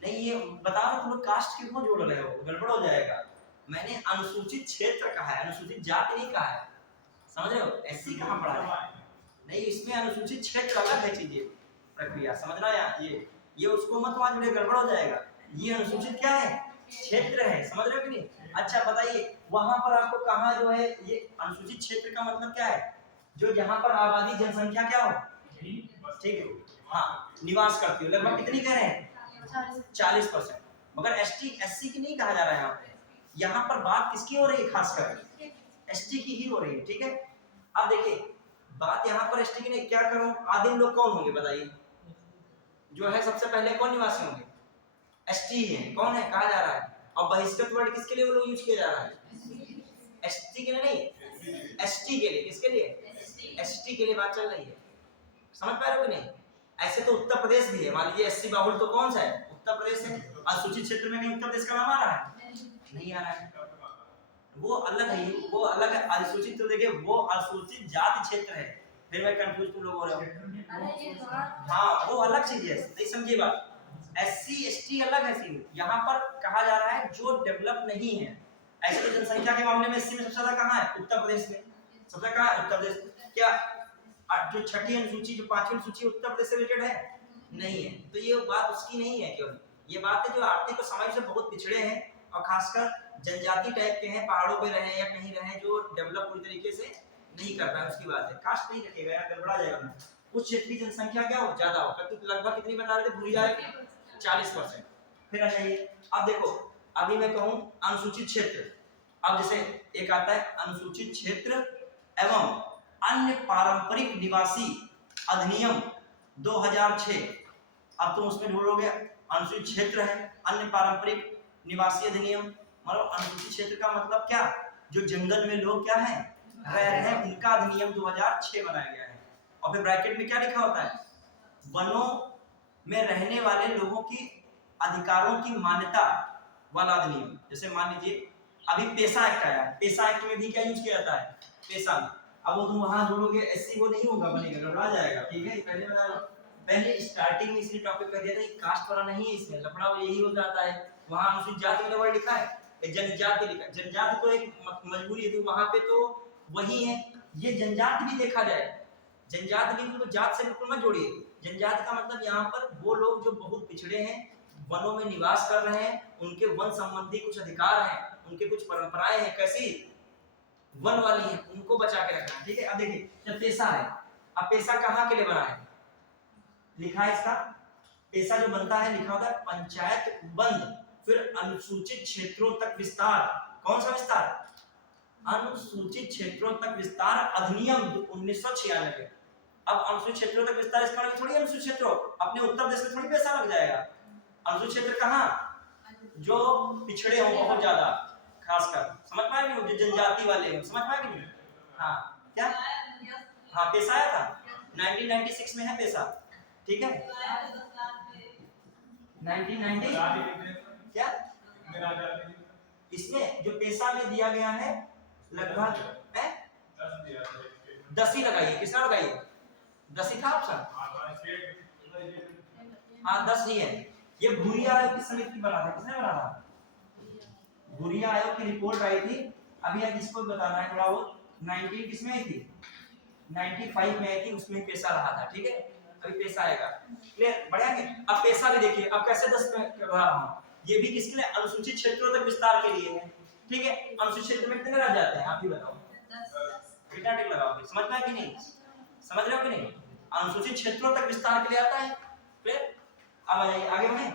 नहीं, ये बता रहा तुम लोग कास्ट के क्यों जोड़ रहे हो, गड़बड़ हो जाएगा। मैंने अनुसूचित क्षेत्र कहा है, अनुसूचित जाति नहीं कहा है, समझ रहे हो। एससी कहाँ पढ़ा है, नहीं, इसमें अनुसूचित क्षेत्र अलग है चीजें, प्रक्रिया समझना यार। ये उसको मत मान, गड़बड़ हो जाएगा। ये अनुसूचित क्या है, क्षेत्र है, समझ रहे हो कि नहीं। अच्छा बताइए, वहां पर आपको कहा जो है ये अनुसूचित क्षेत्र का मतलब क्या है, जो यहाँ पर आबादी जनसंख्या क्या हो, ठीक है, हाँ, निवास करती हो। लगभग कितनी कह रहे हैं, 40%। मगर एसटी एससी की नहीं कहा जा रहा है यहाँ पर बात किसकी हो रही है, खासकर एसटी की ही हो रही है। ठीक है, अब देखिए बात यहाँ पर एसटी की नहीं, क्या करूं, आदिम लोग कौन होंगे बताइए, जो है सबसे पहले कौन निवासी होंगे, एसटी ही है। कौन है, कहा जा रहा है। और बहिष्कृत वर्ड किसके लिए वो लोग यूज किया जा रहा है, एसटी के लिए नहीं, एसटी के लिए। किसके लिए, एसटी के लिए बात चल रही है, समझ पा रहे हो कि नहीं। ऐसे तो उत्तर प्रदेश भी है, मान लीजिए एससी बाहुल तो कौन सा है, उत्तर प्रदेश है। अनुसूचित क्षेत्र में कहीं उत्तर प्रदेश का नाम आ रहा है, नहीं आ रहा है, वो अलग है, वो अलग है। अनुसूचित तो देखिए वो अनुसूचित जाति क्षेत्र है, फिर मैं कंफ्यूज तुम लोग हो रहे हो। हाँ वो अलग चीज है, नहीं समझिए बात। एससी एसटी अलग है सीन। यहाँ पर कहा जा रहा है जो डेवलप नहीं है, ऐसी जनसंख्या के मामले में एससी में सबसे ज्यादा कहाँ है, उत्तर प्रदेश में। सबसे कहा उत्तर प्रदेश। क्या जो छठी अनुसूची जो पांचवी अनुसूची उत्तर प्रदेश से रिलेटेड है? नहीं है। तो ये बात उसकी नहीं है, केवल ये बात है जो आर्थिक और सामाजिक से बहुत पिछड़े हैं और खासकर जनजाति टाइप के हैं, पहाड़ों पे रहे या कहीं रहे, जो डेवलप पूरी तरीके से नहीं कर पाए, उसकी बात है। कास्ट नहीं रखेगा यार, गड़बड़ा जाएगा। उस क्षेत्र की जनसंख्या क्या हो ज्यादा हो, तो लगभग कितनी बता रहे थे भूल जाए 40%। फिर आ जाइए, अब देखो अभी मैं कहूं अनुसूचित क्षेत्र, अब जैसे एक आता है अनुसूचित क्षेत्र एवं अन्य पारंपरिक निवासी अधिनियम 2006। अब तुम उसमें ढूंढोगे अनुसूचित क्षेत्र है, अन्य पारंपरिक निवासी अधिनियम, मतलब अनुसूचित क्षेत्र का मतलब क्या, जो जंगल में लोग क्या है रह रहे हैं, उनका अधिनियम 2006 बनाया गया है। और फिर ब्रैकेट में क्या लिखा होता है, वनों में रहने वाले लोगों की अधिकारों की मान्यता वाला अधिनियम। जैसे मान लीजिए अभी पेशा एक्ट आया, पेशा एक्ट में भी क्या यूज किया जाता है, पेशा में। अब वो तुम वहां जोड़ोगे एससी वो नहीं होगा, बनेगा, गड़बड़ा जाएगा। ठीक है, पहले बता रहा हूं, पहले स्टार्टिंग में इसलिए टॉपिक कर दिया था कि कास्ट वाला नहीं है, इसमें लफड़ा यही हो जाता है। वहां अनुसूचित जाति वाला वर्ड लिखा है, जनजाति लिखा है। जनजाति तो एक मजबूरी है, वहां पे तो वही है। ये जनजाति भी देखा जाए, जनजाति भी तो जात से बिल्कुल मत जोड़िए। जनजाति का मतलब यहाँ पर वो लोग जो बहुत पिछड़े हैं, वनों में निवास कर रहे हैं, उनके वन संबंधी कुछ अधिकार हैं, उनके कुछ परंपराएं हैं, कैसी वन वाली है, उनको बचा के रखना है। ठीक है, अब देखिए जब पेशा है, अब पेशा कहाँ के लिए बना है, लिखा है इसका पेशा जो बनता है, लिखा होता है पंचायत बंद, फिर अनुसूचित क्षेत्रों तक विस्तार। कौन सा विस्तार, अनुसूचित क्षेत्रों तक विस्तार अधिनियम 1996। अब अनुसूचित क्षेत्रों तक विस्तार, इसका मतलब थोड़ी अनुसूचित क्षेत्रों अपने उत्तर प्रदेश में थोड़ी पैसा लग जाएगा। अनुसूचित क्षेत्र कहाँ, जो पिछड़े हो बहुत ज्यादा, खासकर समझ पाए नहीं, जो जनजाति वाले हो, समझ पाए कि नहीं। हाँ क्या, हाँ पेशा आया था 1996 में है पेशा। ठीक है 1990 क्या, इसमें जो पेशा में दिया गया है लगभग 10 ही लगाइए, किसका लगाइए, 10 ही था ऑप्शन, हाँ 10 ही है। ये भूरिया आयोग की समिति बना था, किसने बना था, भूरिया आयोग की रिपोर्ट आई थी। अभी अब इसको बताना है थोड़ा बहुत, 19 किसमें आई थी, 95 में आई थी, उसमें पेशा रहा था। ठीक है, अभी पेशा आएगा, क्लियर, बढ़िया है। अब पेशा भी देखिए, अब कैसे 10 में कर रहा हूं, ये भी किसके लिए, अनुसूचित क्षेत्रों तक विस्तार के लिए है। ठीक है, अनुसूचित क्षेत्र में कितने रह जाते हैं, आप ही बताओ, कितना टिक लगाओगे, समझ में कि नहीं, समझ रहे हो कि नहीं, अनुसूचित क्षेत्रों तक विस्तार के लिए आता है। क्लियर, अब आ जाइए आगे बढ़े।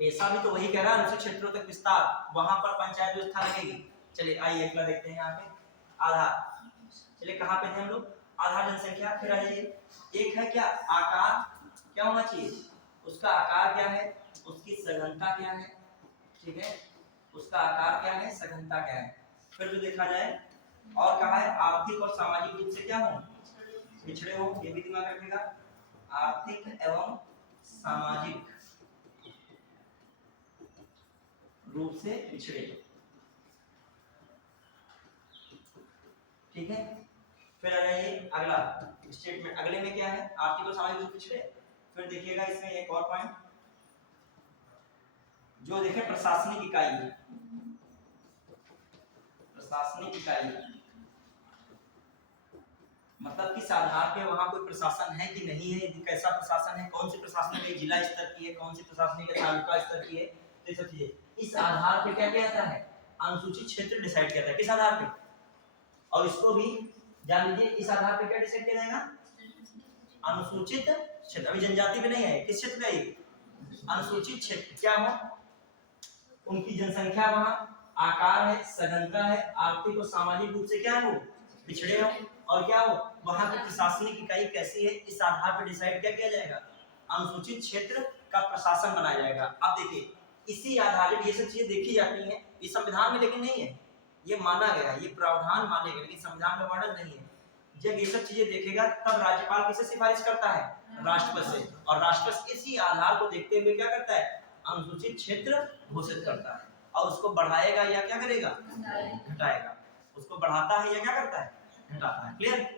पेशा भी तो वही कह रहा है, अनुसूचित क्षेत्रों तक विस्तार, वहां पर पंचायत व्यवस्था लगेगी। चलिए आइए अगला देखते हैं, यहाँ पे आधार, चलिए कहाँ पे थे हम लोग, आधार जनसंख्या। फिर आ जाइए, एक है क्या, आकार क्या होना चाहिए, उसका आकार क्या है, उसकी सघनता क्या है। ठीक है, उसका आकार क्या है, सघनता क्या है। फिर जो देखा जाए, और कहा है आर्थिक और सामाजिक रूप से क्या हो, पिछड़े हो, ये भी दिमाग रखिएगा, आर्थिक एवं सामाजिक रूप से पिछड़े। ठीक है, फिर आ जाइए अगला स्टेटमेंट, अगले में क्या है, आर्थिक और सामाजिक रूप से पिछड़े। फिर देखिएगा इसमें एक और पॉइंट जो देखे, प्रशासनिक इकाई, प्रशासनिक इकाई मतलब किस आधार पे वहां कोई प्रशासन है कि नहीं है, कैसा प्रशासन है, कौन सी प्रशासनिक है, जिला स्तर की है, कौन सी प्रशासनिक है तालुका स्तर की है, तो ये सब चीजें इस आधार पे क्या किया जाता है, अनुसूचित क्षेत्र डिसाइड किया जाता है। किस आधार पे, और इसको भी जान लीजिए, इस आधार पे क्या डिसाइड किया जाएगा, अनुसूचित क्षेत्र। अभी जनजाति पे नहीं है, किस क्षेत्र पे है, अनुसूचित क्षेत्र। क्या हो, उनकी जनसंख्या, वहां आकार है, सघनता है, आर्थिक और सामाजिक रूप से क्या हो, पिछड़े हो, और क्या हो, वहां की प्रशासनिक इकाई कैसी है, इस आधार पर डिसाइड क्या किया जाएगा, अनुसूचित क्षेत्र का प्रशासन बनाया जाएगा। अब देखिए इसी आधार पर ये सब चीजें देखी जाती हैं, ये संविधान में लेकिन नहीं है, ये माना गया, ये प्रावधान माने गए, लेकिन संविधान में वर्णन नहीं है। जब ये सब चीजें देखेगा तब राज्यपाल किसे सिफारिश करता है, राष्ट्रपति से, और राष्ट्रपति इसी आधार को देखते हुए क्या करता है, अनुसूचित क्षेत्र घोषित करता है, और उसको बढ़ाएगा या क्या करेगा, घटाएगा, उसको बढ़ाता है या क्या करता है, घटाता है। क्लियर,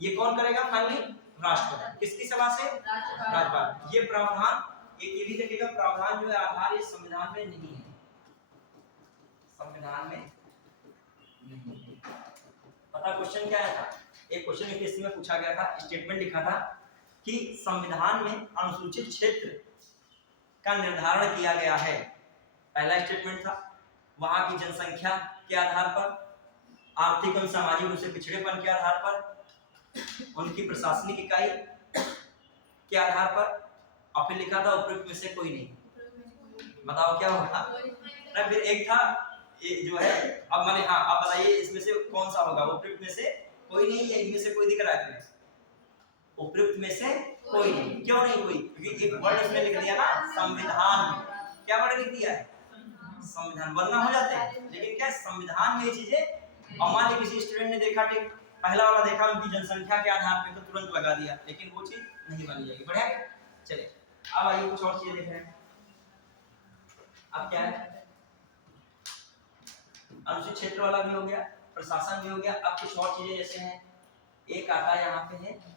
ये कौन करेगा फाइनली, राष्ट्रपति, किसकी सभा से, राज्यपाल। ये प्रावधान, ये भी देखिएगा प्रावधान जो है आधार, ये संविधान में नहीं है, संविधान में नहीं है। पता क्वेश्चन क्या आया था? एक क्वेश्चन यूपीएससी में पूछा गया था, स्टेटमेंट लिखा था कि संविधान में अनुसूचित क्षेत्र का निर्धारण किया गया है। पहला स्टेटमेंट था वहां की जनसंख्या के आधार पर, आर्थिक एवं सामाजिक रूप से पिछड़ेपन के आधार पर, उनकी प्रशासनिक इकाई के आधार पर, और फिर लिखा था उपयुक्त में से कोई नहीं। बताओ क्या होगा? फिर एक था ये जो है, अब मैंने, हाँ अब बताइए इसमें से कौन सा होगा? उपयुक्त में से कोई नहीं, या इनमें से कोई दिख रहा है तुम्हें? उपयुक्त में से कोई नहीं। क्यों नहीं कोई? क्योंकि एक वर्ड इसमें लिख दिया ना संविधान में। क्या वर्ड लिख दिया है? संविधान। वरना हो जाते हैं, लेकिन क्या संविधान में ये चीजें, और मान लीजिए किसी स्टूडेंट ने देखा ठीक पहला वाला देखा उनकी जनसंख्या के आधार पे तो तुरंत लगा दिया, लेकिन वो चीज नहीं बनी जाएगी। बढ़िया। चलिए अब आइए कुछ और चीजें देख रहे हैं। अब क्या है, अनुसूचित क्षेत्र वाला भी हो गया, प्रशासन भी हो गया। अब कुछ और चीजें जैसे हैं, एक आता है यहाँ पे है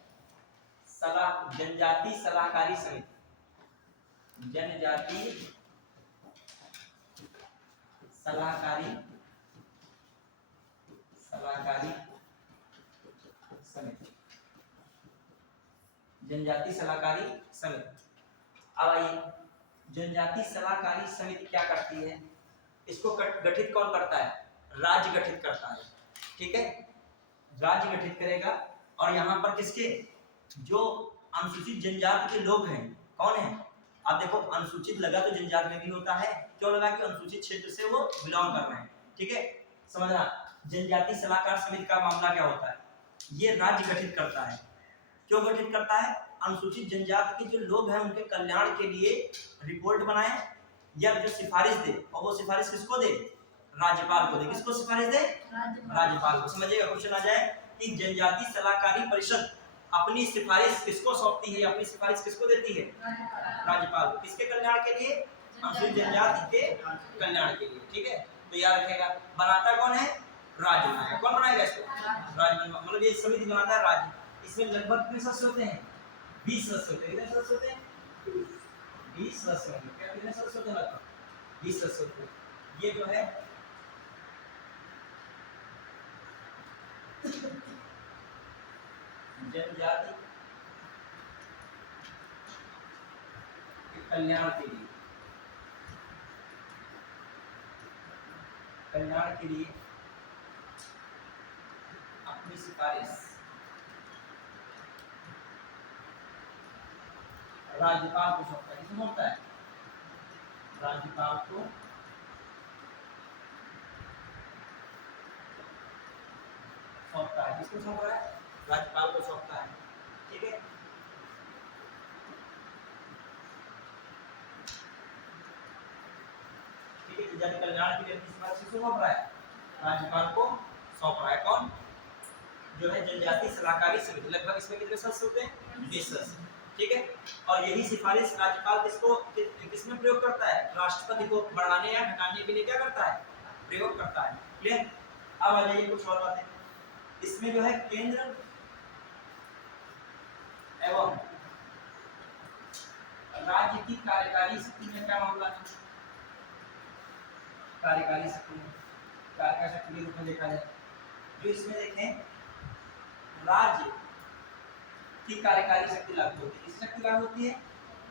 जनजाति सलाहकारी समिति। जनजाति सलाहकारी समिति, जनजाति सलाहकारी समिति। अब आइए, जनजाति सलाहकारी समिति क्या करती है? इसको गठित कौन करता है? राज्य गठित करता है। ठीक है, राज्य गठित करेगा। और यहाँ पर किसके, जो अनुसूचित जनजाति के लोग हैं, कौन है? आप देखो अनुसूचित लगा तो जनजाति में भी होता है। क्यों लगा? कि अनुसूचित क्षेत्र से वो बिलोंग कर रहे हैं। ठीक है, समझना। जनजाति सलाहकार समिति का मामला क्या होता है? ये राज्य गठित करता है। क्यों गठित करता है? अनुसूचित जनजाति के जो लोग हैं उनके कल्याण के लिए रिपोर्ट बनाए या जो सिफारिश दे, और वो सिफारिश किसको दे? राज्यपाल को दे। किसको सिफारिश दे? राज्यपाल को। समझिएगा, क्वेश्चन आ जाए कि जनजाति सलाहकारी परिषद अपनी सिफारिश किसको सौंपती है? अपनी सिफारिश किसको देती है? राज्यपाल को। किसके कल्याण के लिए? अनुसूचित जनजाति के कल्याण के लिए। ठीक है, तो याद रखेगा। बनाता कौन है? राज्य बनाएगा। कौन बनाएगा इसको? राज्य। मतलब ये समिति बनाता है राज्य। इसमें लगभग कितने सदस्य होते हैं? 20 सदस्य होते हैं। कितने सदस्य होते हैं? 20 सदस्य होंगे। क्या कितने सदस्य होते हैं? लगभग 20 सदस्य होते हैं। ये जो है जनजाति के कल्याण के लिए, अपनी सिफारिश राज्यपाल को सौंपता है। किसको सौंपता है? राज्यपाल को सौंपता है। किसको सौंप रहा है? राज्यपाल को सौंपता है। ठीक है, ठीक है। जन कल्याण के लिए किसको सौंप रहा है? राज्यपाल को सौंप रहा है। कौन? जो है जनजाति सलाहकारी समिति। लगभग इसमें कितने सदस्य होते हैं? 20 सदस्य। ठीक है, और यही सिफारिश राज्यपाल किसमें प्रयोग करता है? राष्ट्रपति को बढ़ाने या घटाने के लिए क्या करता है? प्रयोग करता है। क्लियर? अब आ जाइए कुछ और बातें। इसमें जो है केंद्र एवं राज्य की कार्यकारी शक्ति में क्या मामला है? कार्यकारी शक्ति में, कार्यकारी शक्ति के रूप में देखा जाए जो इसमें देखें, राज्य की कार्यकारी शक्ति लागू होती है। किस शक्ति लागू होती है?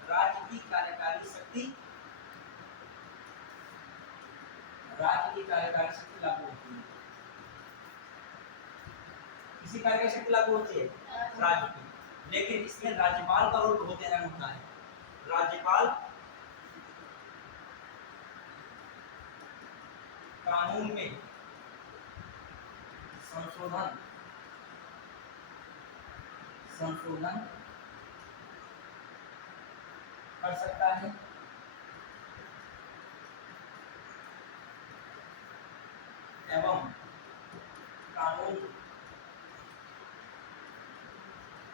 राज्य की कार्यकारी शक्ति, राज्य की कार्यकारी शक्ति लागू होती है। किसी कार्यकारी शक्ति लागू होती है? राज्य की। लेकिन इसमें राज्यपाल का रोल बहुत अहम होता है। राज्यपाल कानून में संशोधन कर सकता है एवं कानून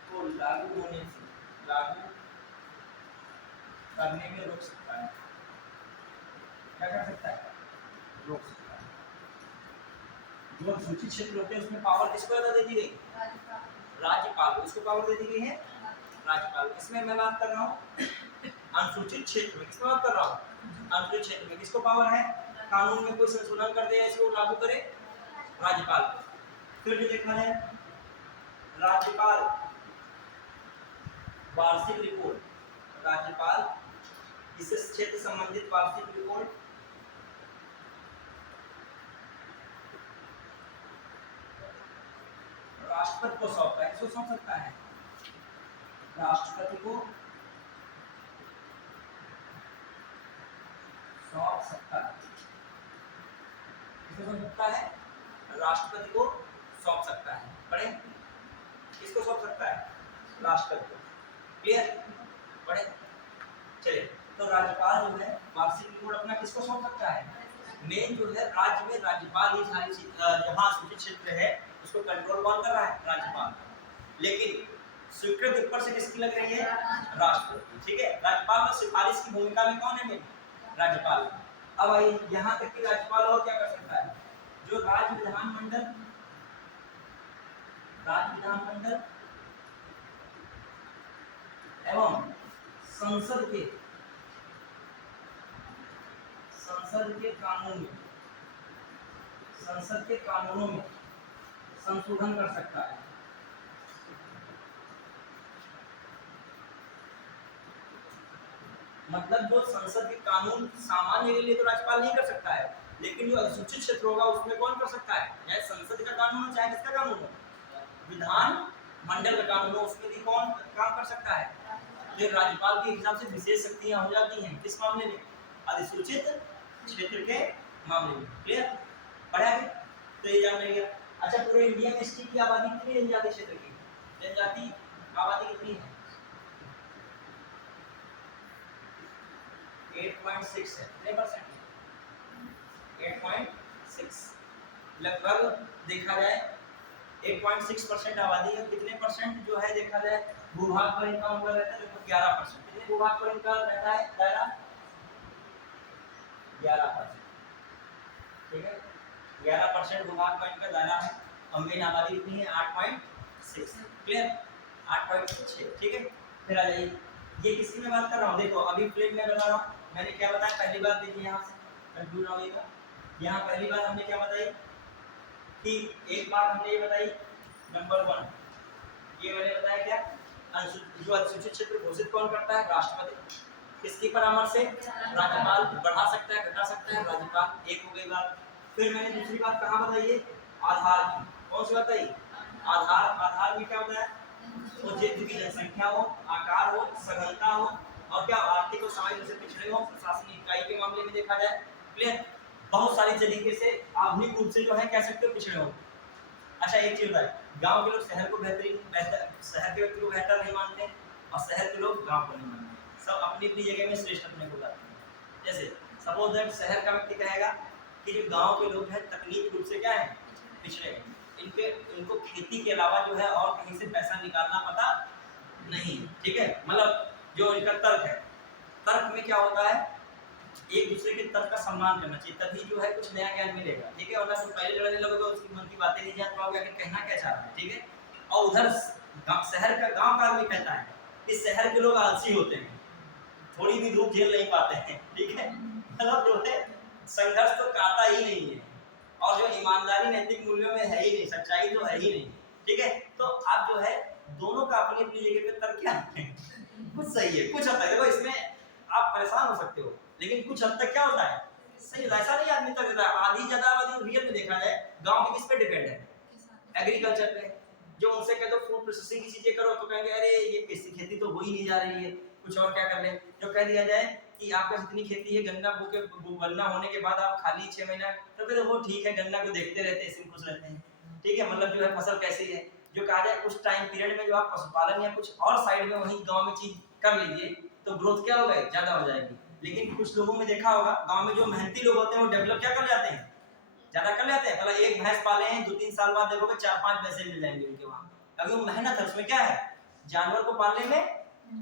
को लागू करने में रोक सकता है। क्या कर सकता है? रोक सकता है। जो अनुसूचित क्षेत्र होते हैं उसमें पावर किसको दे दी गई? राज्यपाल को। इसको पावर दे दी गई है? राज्यपाल। इसमें मैं बात कर रहा हूँ अनुसूचित क्षेत्र में। किसमें बात कर रहा हूँ? अनुसूचित क्षेत्र में। किसको पावर है? कानून में कोई संशोधन कर दे, इसको लागू करे, राज्यपाल को। फिर जो देखा है राज्यपाल वार्षिक रिपोर्ट, राज्यपाल इस क्षेत्र संबंधित वार्षिक रिपोर्ट राष्ट्रपति को सौंपता है। किसको सौंप सकता है? राष्ट्रपति को सौंप सकता है। किसको सौंप सकता है? राष्ट्रपति को सौंप सकता है। पढ़े, किसको सौंप सकता है? राष्ट्रपति को। क्लियर? पढ़े, चलिए। तो राज्यपाल जो है वार्षिक रिपोर्ट अपना किसको सौंप सकता है? मेन जो है राज्य में राज्यपाल ही सारी जहाँ सूचित क्षेत्र है उसको कंट्रोल कौन कर रहा है? राज्यपाल। लेकिन स्वीकृत ऊपर से किसकी लग रही है? राष्ट्रपति। ठीक है, राज्यपाल में सिफारिश की भूमिका में कौन है? मेन राज्यपाल। अब आइए यहाँ तक कि राज्यपाल और क्या कर सकता है? जो राज्य विधानमंडल एवं संसद के कानूनों में संशोधन कर सकता है। मतलब जो संसद के कानून सामान्य के लिए तो राज्यपाल नहीं कर सकता है, लेकिन जो अधिसूचित क्षेत्र होगा उसमें कौन कर सकता है? चाहे संसद का कानून हो चाहे किसका कानून हो, विधान मंडल का कानून हो, उसमें भी कौन काम कर सकता है? जो राज्यपाल के हिसाब से विशेष शक्तियां हो जाती हैं। किस मामले में? अधिसूचित क्षेत्र के मामले में। क्लियर? पढ़ा है? तो ये जान लीजिए। अच्छा, पूरे इंडिया में स्टेट की आबादी कितनी है? जनजातीय क्षेत्र की जनजाति आबादी कितनी है? 8.6 है। कितने परसेंट? 8.6। लगभग देखा जाए 8.6% आबादी है। कितने परसेंट जो है देखा जाए भूभाग पर इनका उनका रहता है? लगभग 11%। कितने भूभाग पर इनका रहता है दायरा? 11%। ठीक है, 11% भूभाग पर इनका दायरा है। और मेन आबादी कितनी है? 8.6। क्लियर? 8.6। ठीक है, फिर आ जाइए। ये किसकी मैं बात कर रहा हूँ? देखो अभी फ्रेम में बता रहा हूँ। मैंने क्या बताया? पहली बात देखिए, यहाँ से कंफ्यूज होगा। यहाँ पहली बात हमने क्या बताई कि एक बात हमने ये बताई, नंबर 1 ये मैंने बताया क्या? जो अधिसूचित क्षेत्र घोषित कौन करता है? राष्ट्रपति। किसकी परामर्श से? राज्यपाल। बढ़ा सकता है, घटा सकता है राज्यपाल। एक हो गई बात। फिर मैंने दूसरी बात कहाँ बताई है? आधार की। कौन सी बताई? आधार में क्या होता है? वो क्षेत्र की जनसंख्या हो, आकार हो, सघनता हो, और क्या आर्थिक और सामाजिक रूप से पिछड़े हो, प्रशासनिक इकाई के मामले में देखा जाए। क्लियर? बहुत सारी तरीके से आधुनिक रूप से जो है कह सकते हो पिछड़े हो। अच्छा, एक चीज है, गांव के लोग शहर को शहर के व्यक्ति को बेहतर नहीं मानते और शहर के लोग गांव को नहीं मानते। सब अपनी अपनी जगह में श्रेष्ठ अपने को लाते हैं। जैसे सपोज दैट शहर का व्यक्ति कहेगा कि जो गांव के लोग हैं तकनीकी रूप से क्या है? पिछड़े हैं। इनको खेती के अलावा जो है और कहीं से पैसा निकालना पता नहीं। ठीक है, मतलब जो इनका तर्क है, तर्क में क्या होता है? एक दूसरे के तर्क का सम्मान करना चाहिए, तभी जो है कुछ नया ज्ञान मिलेगा। ठीक है, वरना तुम पहले लड़ने लगोगे उसकी मन की बातें नहीं जान पाओगे आखिर कहना क्या चाह रहा है। ठीक है, और उधर शहर का गांव का आदमी कहता है कि शहर के लोग आलसी होते हैं, थोड़ी भी धूप झेल नहीं पाते हैं। ठीक है, मतलब जो है संघर्ष तो काटा ही नहीं है, और जो ईमानदारी नैतिक मूल्यों में है ही नहीं, सच्चाई तो है ही नहीं। ठीक है, तो आप जो है दोनों का अपनी अपनी जगह पे तर्क क्या है? कुछ सही है, कुछ हद तक देखो इसमें आप परेशान हो सकते हो, लेकिन कुछ हद तक क्या होता है? सही। ऐसा नहीं आदमी तक देता है। आधी ज्यादा आबादी रियल में देखा जाए गांव में किस पे डिपेंड है? एग्रीकल्चर पे। जो उनसे कह दो फूड प्रोसेसिंग की चीजें करो तो कहेंगे अरे ये कैसी खेती तो हो ही नहीं जा रही है, कुछ और क्या कर ले। जो कह दिया जाए कि आपका जितनी खेती है गन्ना गन्ना होने के बाद आप खाली 6 महीना, तो कहते वो ठीक है, गन्ना को देखते रहते हैं, इसी में खुश रहते हैं। ठीक है, मतलब जो है फसल कैसी है। जो कहा जाए कुछ टाइम पीरियड में जो आप पशुपालन या कुछ और साइड में वहीं गांव में चीज कर लीजिए तो ग्रोथ क्या होगा? ज्यादा हो जाएगी। लेकिन कुछ लोगों में देखा होगा गांव में जो मेहनती लोग होते हैं वो डेवलप क्या कर जाते हैं? ज्यादा कर लेते हैं। मतलब एक भैंस पाले हैं, 2-3 साल बाद देखोगे 4-5 भैंसे मिल जाएंगे उनके वहां, क्योंकि वो मेहनत है। उसमें क्या है? जानवर को पालने में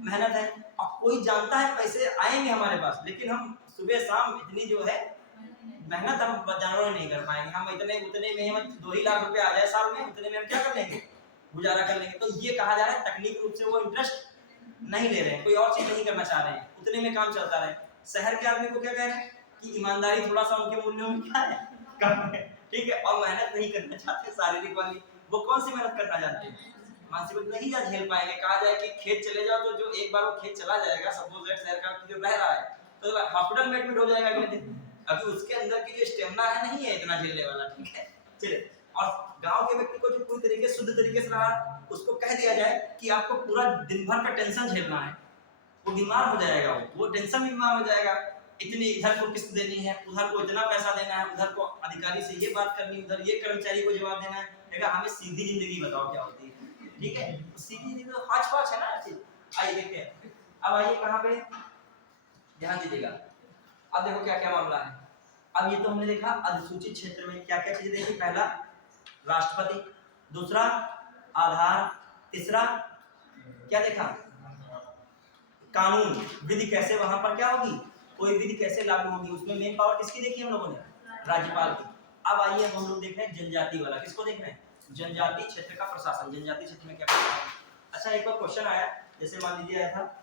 मेहनत है। अब कोई जानता है पैसे आएंगे हमारे पास, लेकिन हम सुबह शाम इतनी जो है मेहनत हम जानवरों नहीं कर पाएंगे। हम उतने में हम 2 ही लाख रुपए आ जाए साल में, उतने में हम क्या कर लेंगे? गुजारा कर लेंगे। तो ये कहा जा रहा है तकनीक रूप से वो इंटरेस्ट नहीं ले रहे हैं, कोई और चीज नहीं करना चाह रहे हैं, उतने में काम चलता रहे। शहर के आदमी को क्या कह रहे हैं कि ईमानदारी थोड़ा सा उनके मूल्यों में क्या है? कम है। ठीक है, और मेहनत नहीं करना चाहते शारीरिक वाली, वो कौन सी मेहनत करना जानते हैं? मानसिक नहीं जा झेल पाएंगे। कहा जाए कि खेत चले जाओ तो जो एक बार वो खेत चला जाएगा, सपोज दैट शहर का जो रह रहा है तो हॉस्पिटल में एडमिट हो जाएगा अगले दिन। अभी उसके अंदर की जो स्टेमिना है नहीं है इतना झेलने वाला, ठीक है। चलिए, और गांव के व्यक्ति को जो पूरी तरीके शुद्ध तरीके से रहा, उसको कह दिया जाए कि आपको पूरा दिन भर का टेंशन झेलना है, वो बीमार हो जाएगा, वो टेंशन में बीमार हो जाएगा। इतनी इधर को किस्त देनी है, उधर को इतना पैसा देना है, उधर को अधिकारी से ये बात करनी, उधर ये कर्मचारी को जवाब देना है। देखा, हमें सीधी जिंदगी बताओ क्या होती है, ठीक है। तो सीधी जिंदगी तो हाच पाच है ना चीज। आइए देखते हैं, अब आइए कहाँ पे, ध्यान दीजिएगा। अब देखो क्या क्या मामला है। अब ये तो हमने देखा अधिसूचित क्षेत्र में क्या क्या चीजें देखी। पहला राष्ट्रपति, दूसरा आधार, तीसरा क्या देखा, कानून, विधि कैसे वहां पर क्या होगी, कोई विधि कैसे लागू होगी, उसमें मेन पावर किसकी देखी हम लोगों ने, राज्यपाल की। अब आइए हम लोग देख रहे हैं जनजाति वाला, किसको देख रहे हैं, जनजाति क्षेत्र का प्रशासन। जनजाति क्षेत्र में क्या प्रशासन। अच्छा, एक बार क्वेश्चन आया, जैसे मान लीजिए आया था,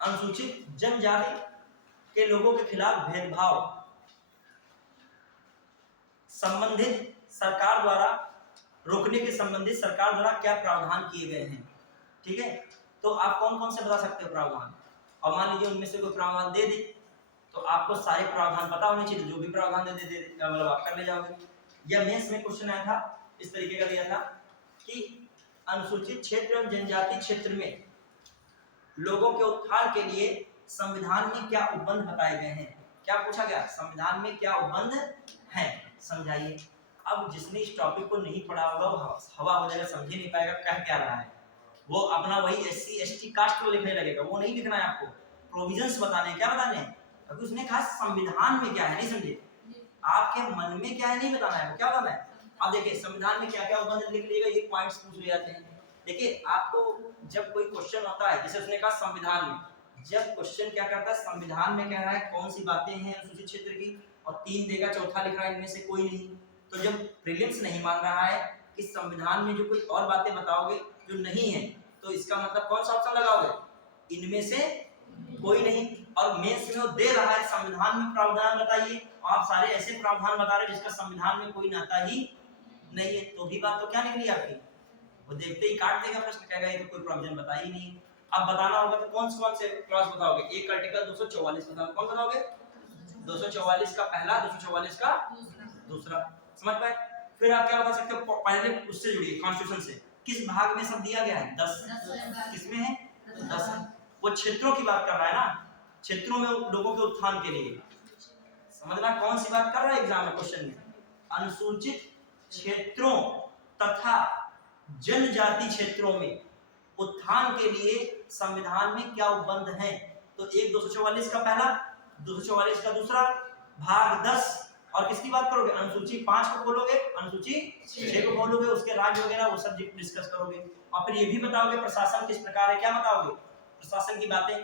अनुसूचित जनजाति के लोगों के खिलाफ भेदभाव संबंधित सरकार द्वारा रोकने के संबंधित सरकार द्वारा क्या प्रावधान किए गए हैं, ठीक है। तो आप कौन कौन से बता सकते हो प्रावधान, और मान लीजिए उनमें से कोई प्रावधान दे दे तो आपको सारे प्रावधान पता होने चाहिए, जो भी प्रावधान दे दे मतलब आप कर ले जाओगे। या मेंस में क्वेश्चन आया था, इस तरीके का दिया था कि अनुसूचित क्षेत्र एवं जनजाति क्षेत्र में लोगों के उत्थान के लिए संविधान में क्या उपबंध बताए गए हैं। क्या पूछा गया, संविधान में क्या उपबंध है, समझाइए। अब जिसने इस टॉपिक को नहीं पढ़ा होगा वो हवा हो जाएगा, समझ नहीं पाएगा कह क्या रहा है, वो अपना वही SC ST कास्ट को लिखने लगेगा। वो नहीं लिखना है आपको, प्रोविजंस बताने, क्या बताने हैं, क्योंकि उसने कहा संविधान में क्या है, नहीं समझे, आपके मन में क्या है नहीं बताना है, वो क्या बताना है। अब देखिए संविधान में क्या क्या उपबंध लिख लीजिएगा, ये पॉइंट्स पूछ ले जाते हैं। देखिए आपको जब कोई क्वेश्चन होता है, जैसे उसने कहा संविधान में, जब क्वेश्चन क्या करता है, संविधान में कह रहा है कौन सी बातें हैं अनुसूचित क्षेत्र की, और 3 देगा, चौथा लिख रहा है इनमें से कोई नहीं। तो जब प्रीलिम्स नहीं मान रहा है कि संविधान में जो कोई और बातें बताओगे जो नहीं है, तो इसका मतलब कौन सा ऑप्शन लगाओगे, इनमें से कोई नहीं। और मेंस में वो दे रहा है संविधान में प्रावधान बताइए, आप सारे ऐसे प्रावधान बता रहे हैं जिसका संविधान में कोई नाता ही नहीं है, तो भी बात तो क्या निकली आपकी, वो देखते ही काट देगा प्रश्न, कहेगा ये तो कोई प्रोविजन बता ही नहीं। अब बताना होगा तो कौन से क्लॉज बताओगे, एक आर्टिकल 244 बताओ, कौन बताओगे, 244 का पहला, 244 का दूसरा, समझ पाए। फिर आप क्या बता सकते हो, पहले उससे जुड़िए कॉन्स्टिट्यूशन से, किस भाग में सब दिया गया है, 10, किसमें है 10, वो क्षेत्रों की बात कर रहा है ना, क्षेत्रों में लोगों के उत्थान के लिए, समझना कौन सी बात कर रहा है एग्जाम में क्वेश्चन में, अनुसूचित क्षेत्रों तथा जनजाति क्षेत्रों में उत्थान के लिए संविधान में क्या उपबंध हैं। तो एक 244 का पहला, 244 का दूसरा, भाग 10, और किसकी बात करोगे, अनुसूची 5 को बोलोगे, अनुसूची 6 को बोलोगे, उसके राज्य वगैरह वो सब डिस्कस करोगे। और फिर ये भी बताओगे प्रशासन किस प्रकार है, क्या बताओगे, प्रशासन की बातें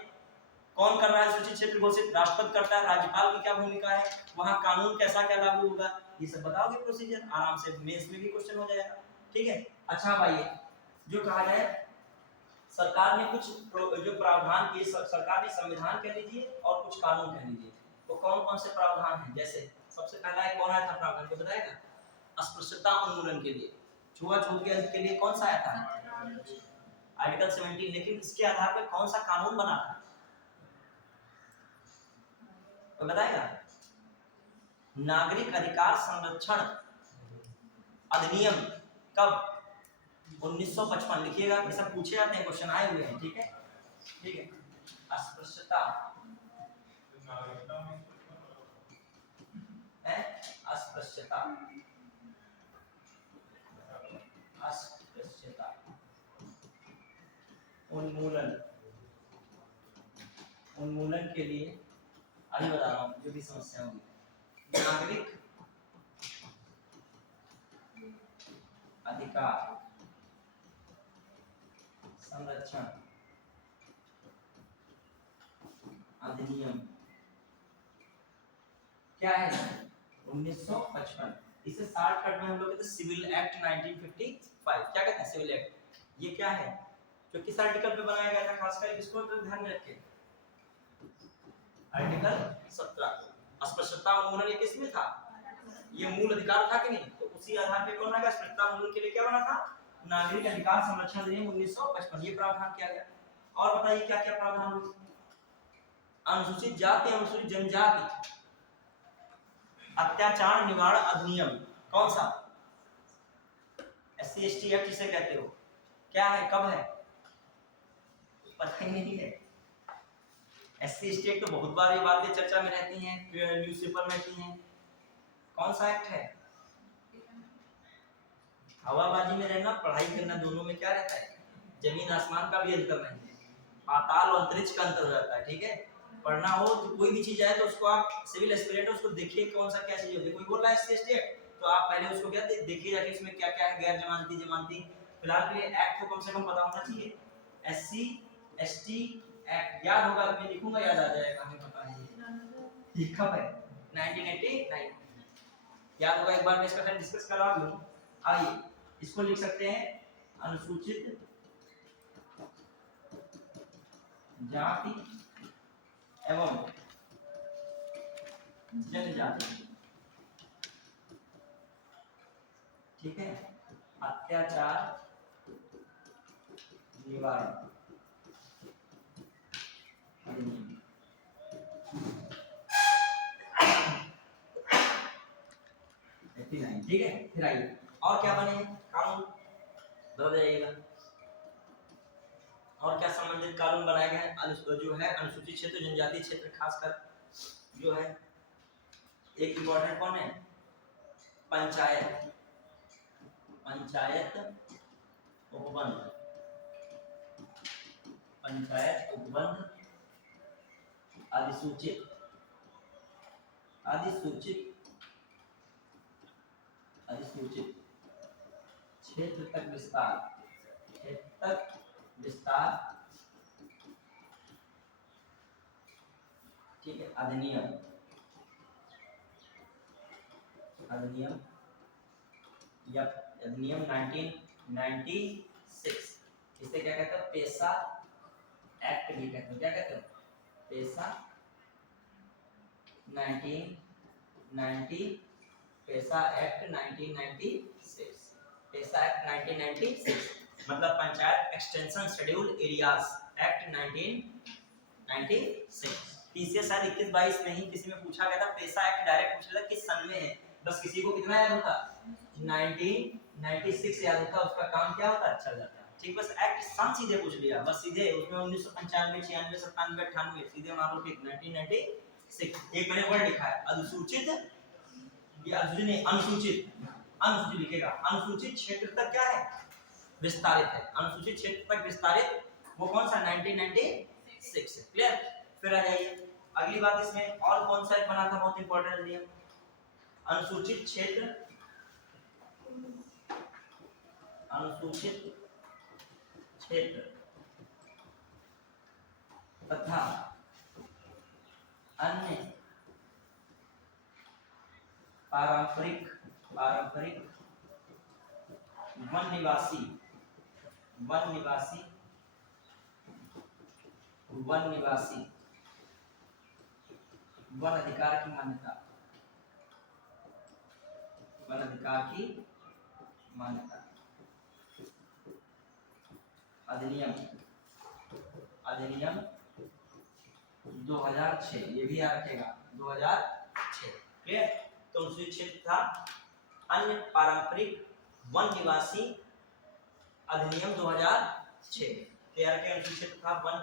कौन कर रहा है, अनुसूचित क्षेत्र घोषित राष्ट्रपति करता है, राज्यपाल की क्या भूमिका है, वहां कानून कैसा क्या लागू होगा, ये सब बताओगे प्रोसीजर, आराम से मेंस में भी क्वेश्चन हो जाएगा, ठीक है। अच्छा भाई, जो कहा जाए सरकार ने कुछ जो प्रावधान किए, सरकार ने संविधान कह लीजिए और कुछ कानून कह लीजिए, तो कौन कौन से प्रावधान हैं। जैसे सबसे पहला है, कौन आया था प्रावधान को बताएगा, अस्पृश्यता उन्मूलन के लिए, छुआछूत के लिए कौन सा आया था, आर्टिकल 17। लेकिन इसके आधार पर कौन सा कानून बना था, तो बताएगा, नागरिक अधिकार संरक्षण अधिनियम, कब, 1955। लिखिएगा, ये सब पूछे जाते हैं, क्वेश्चन आए हुए हैं, ठीक है, ठीक है। अस्पृश्यता है, अस्पृश्यता, अस्पृश्यता उन्मूलन, उन्मूलन के लिए अभी बता रहा हूँ जो भी समस्या होगी, नागरिक अधिकार संरक्षण अधिनियम क्या है, 1955। इसे शॉर्टकट में हम लोग कहते हैं सिविल एक्ट 1955। क्या कहते हैं सिविल एक्ट, ये क्या है, जो किस आर्टिकल पे बनाया गया था, खासकर इसको तो ध्यान में रखिए, आर्टिकल 17। अस्पृश्यता उन्मूलन ये किस में था, ये मूल अधिकार था कि नहीं? तो उसी आधार पे कौन आएगा? स्पष्टता मूल के लिए क्या बना था? नागरिक अधिकार संरक्षण अधिनियम 1955 ये प्रावधान किया गया। और बताइए क्या क्या प्रावधान हुए? अनुसूचित जाति अनुसूचित जनजाति अत्याचार निवारण अधिनियम, कौन सा? SC ST एक्ट जिसे कहते हो, क्या है, कब है? पता ही नहीं है। SC ST एक्ट तो बहुत बार ये बातें चर्चा में रहती हैं, न्यूज़पेपर में रहती हैं। कौन सा एक्ट है? हवाबाजी में रहना, पढ़ाई करना, दोनों में क्या रहता है? जमीन आसमान का भी अंतर नहीं है, पाताल और अंतरिक्ष का अंतर हो जाता है। ठीक है, पढ़ना हो तो कोई भी चीज आए तो उसको आप सिविल एस्पिरेंट उसको देखिए कौन सा क्या चीज होती है। कोई बोल रहा है SC ST एक्ट तो आप पहले उसको क्या देखिए जाके इसमें क्या क्या है, गैर जमानती जमानती। फिलहाल के लिए एक्ट को कम से कम पता होना चाहिए। SC ST एक्ट याद होगा, मैं लिखूंगा याद आ जाएगा, हमें पता है ये कब है, 1989 याद होगा। एक बार मैं इसका डिस्कस करा दूं। आइए इसको लिख सकते हैं, अनुसूचित जाति एवं जनजाति, ठीक है, अत्याचार निवारण अधिनियम। ठीक है, फिर आइए और क्या बने कानून बदल जाइएगा। और क्या संबंधित कानून बनाए गए हैं? जो है अनुसूचित क्षेत्र जनजाति क्षेत्र खासकर जो है, एक इम्पोर्टेंट कौन है? पंचायत, पंचायत उपबंध, पंचायत उपबंध, अधिसूचित, अधिसूचित, अधिसूचित क्षेत्र तक विस्तार, क्षेत्र तक विस्तार, ठीक है, अधिनियम, अधिनियम या अधिनियम 1996, इसे क्या कहते हैं? पेशा एक्ट भी कहते हैं। क्या कहते हैं? पेशा 1990, पेशा एक्ट 1996, पेशा एक्ट 1996 मतलब panchayat extension schedule areas act 1996। इससे शायद 21-22 में ही किसी में पूछा गया था, पेशा एक्ट डायरेक्ट पूछा था किस सन में है, बस किसी को कितना याद होता? 1996 याद होता, उसका काम क्या होता? चल जाता। ठीक, बस एक्ट सन सीधे पूछ लिया, बस सीधे उसमें 1995 96 97 98 सीधे मारो। ठीक, 1996। एक मैंने वर्ड लिखा है अनुसूचित, या अनुसूचित नहीं, अनुसूचित, अनुसूचित लिखेगा। अनुसूचित क्षेत्र तक क्या है? विस्तारित है। अनुसूचित क्षेत्र तक विस्तारित वो कौन सा? 1996 है। क्लियर? फिर आ जाइए अगली बात, इसमें और कौन सा बना था बहुत इंपॉर्टेंट नियम? अनुसूचित क्षेत्र, अनुसूचित क्षेत्र तथा अन्य पारंपरिक, पारंपरिक वन निवासी, वन निवासी, वन निवासी वन अधिकार की मान्यता, वन अधिकार की मान्यता अधिनियम, अधिनियम 2006, ये भी याद रखेगा 2006। क्लियर? तो अनुसूचित क्षेत्र था अन्य पारंपरिक वन निवासी अधिनियम 2006। क्लियर? के अनुसूचित क्षेत्र था वन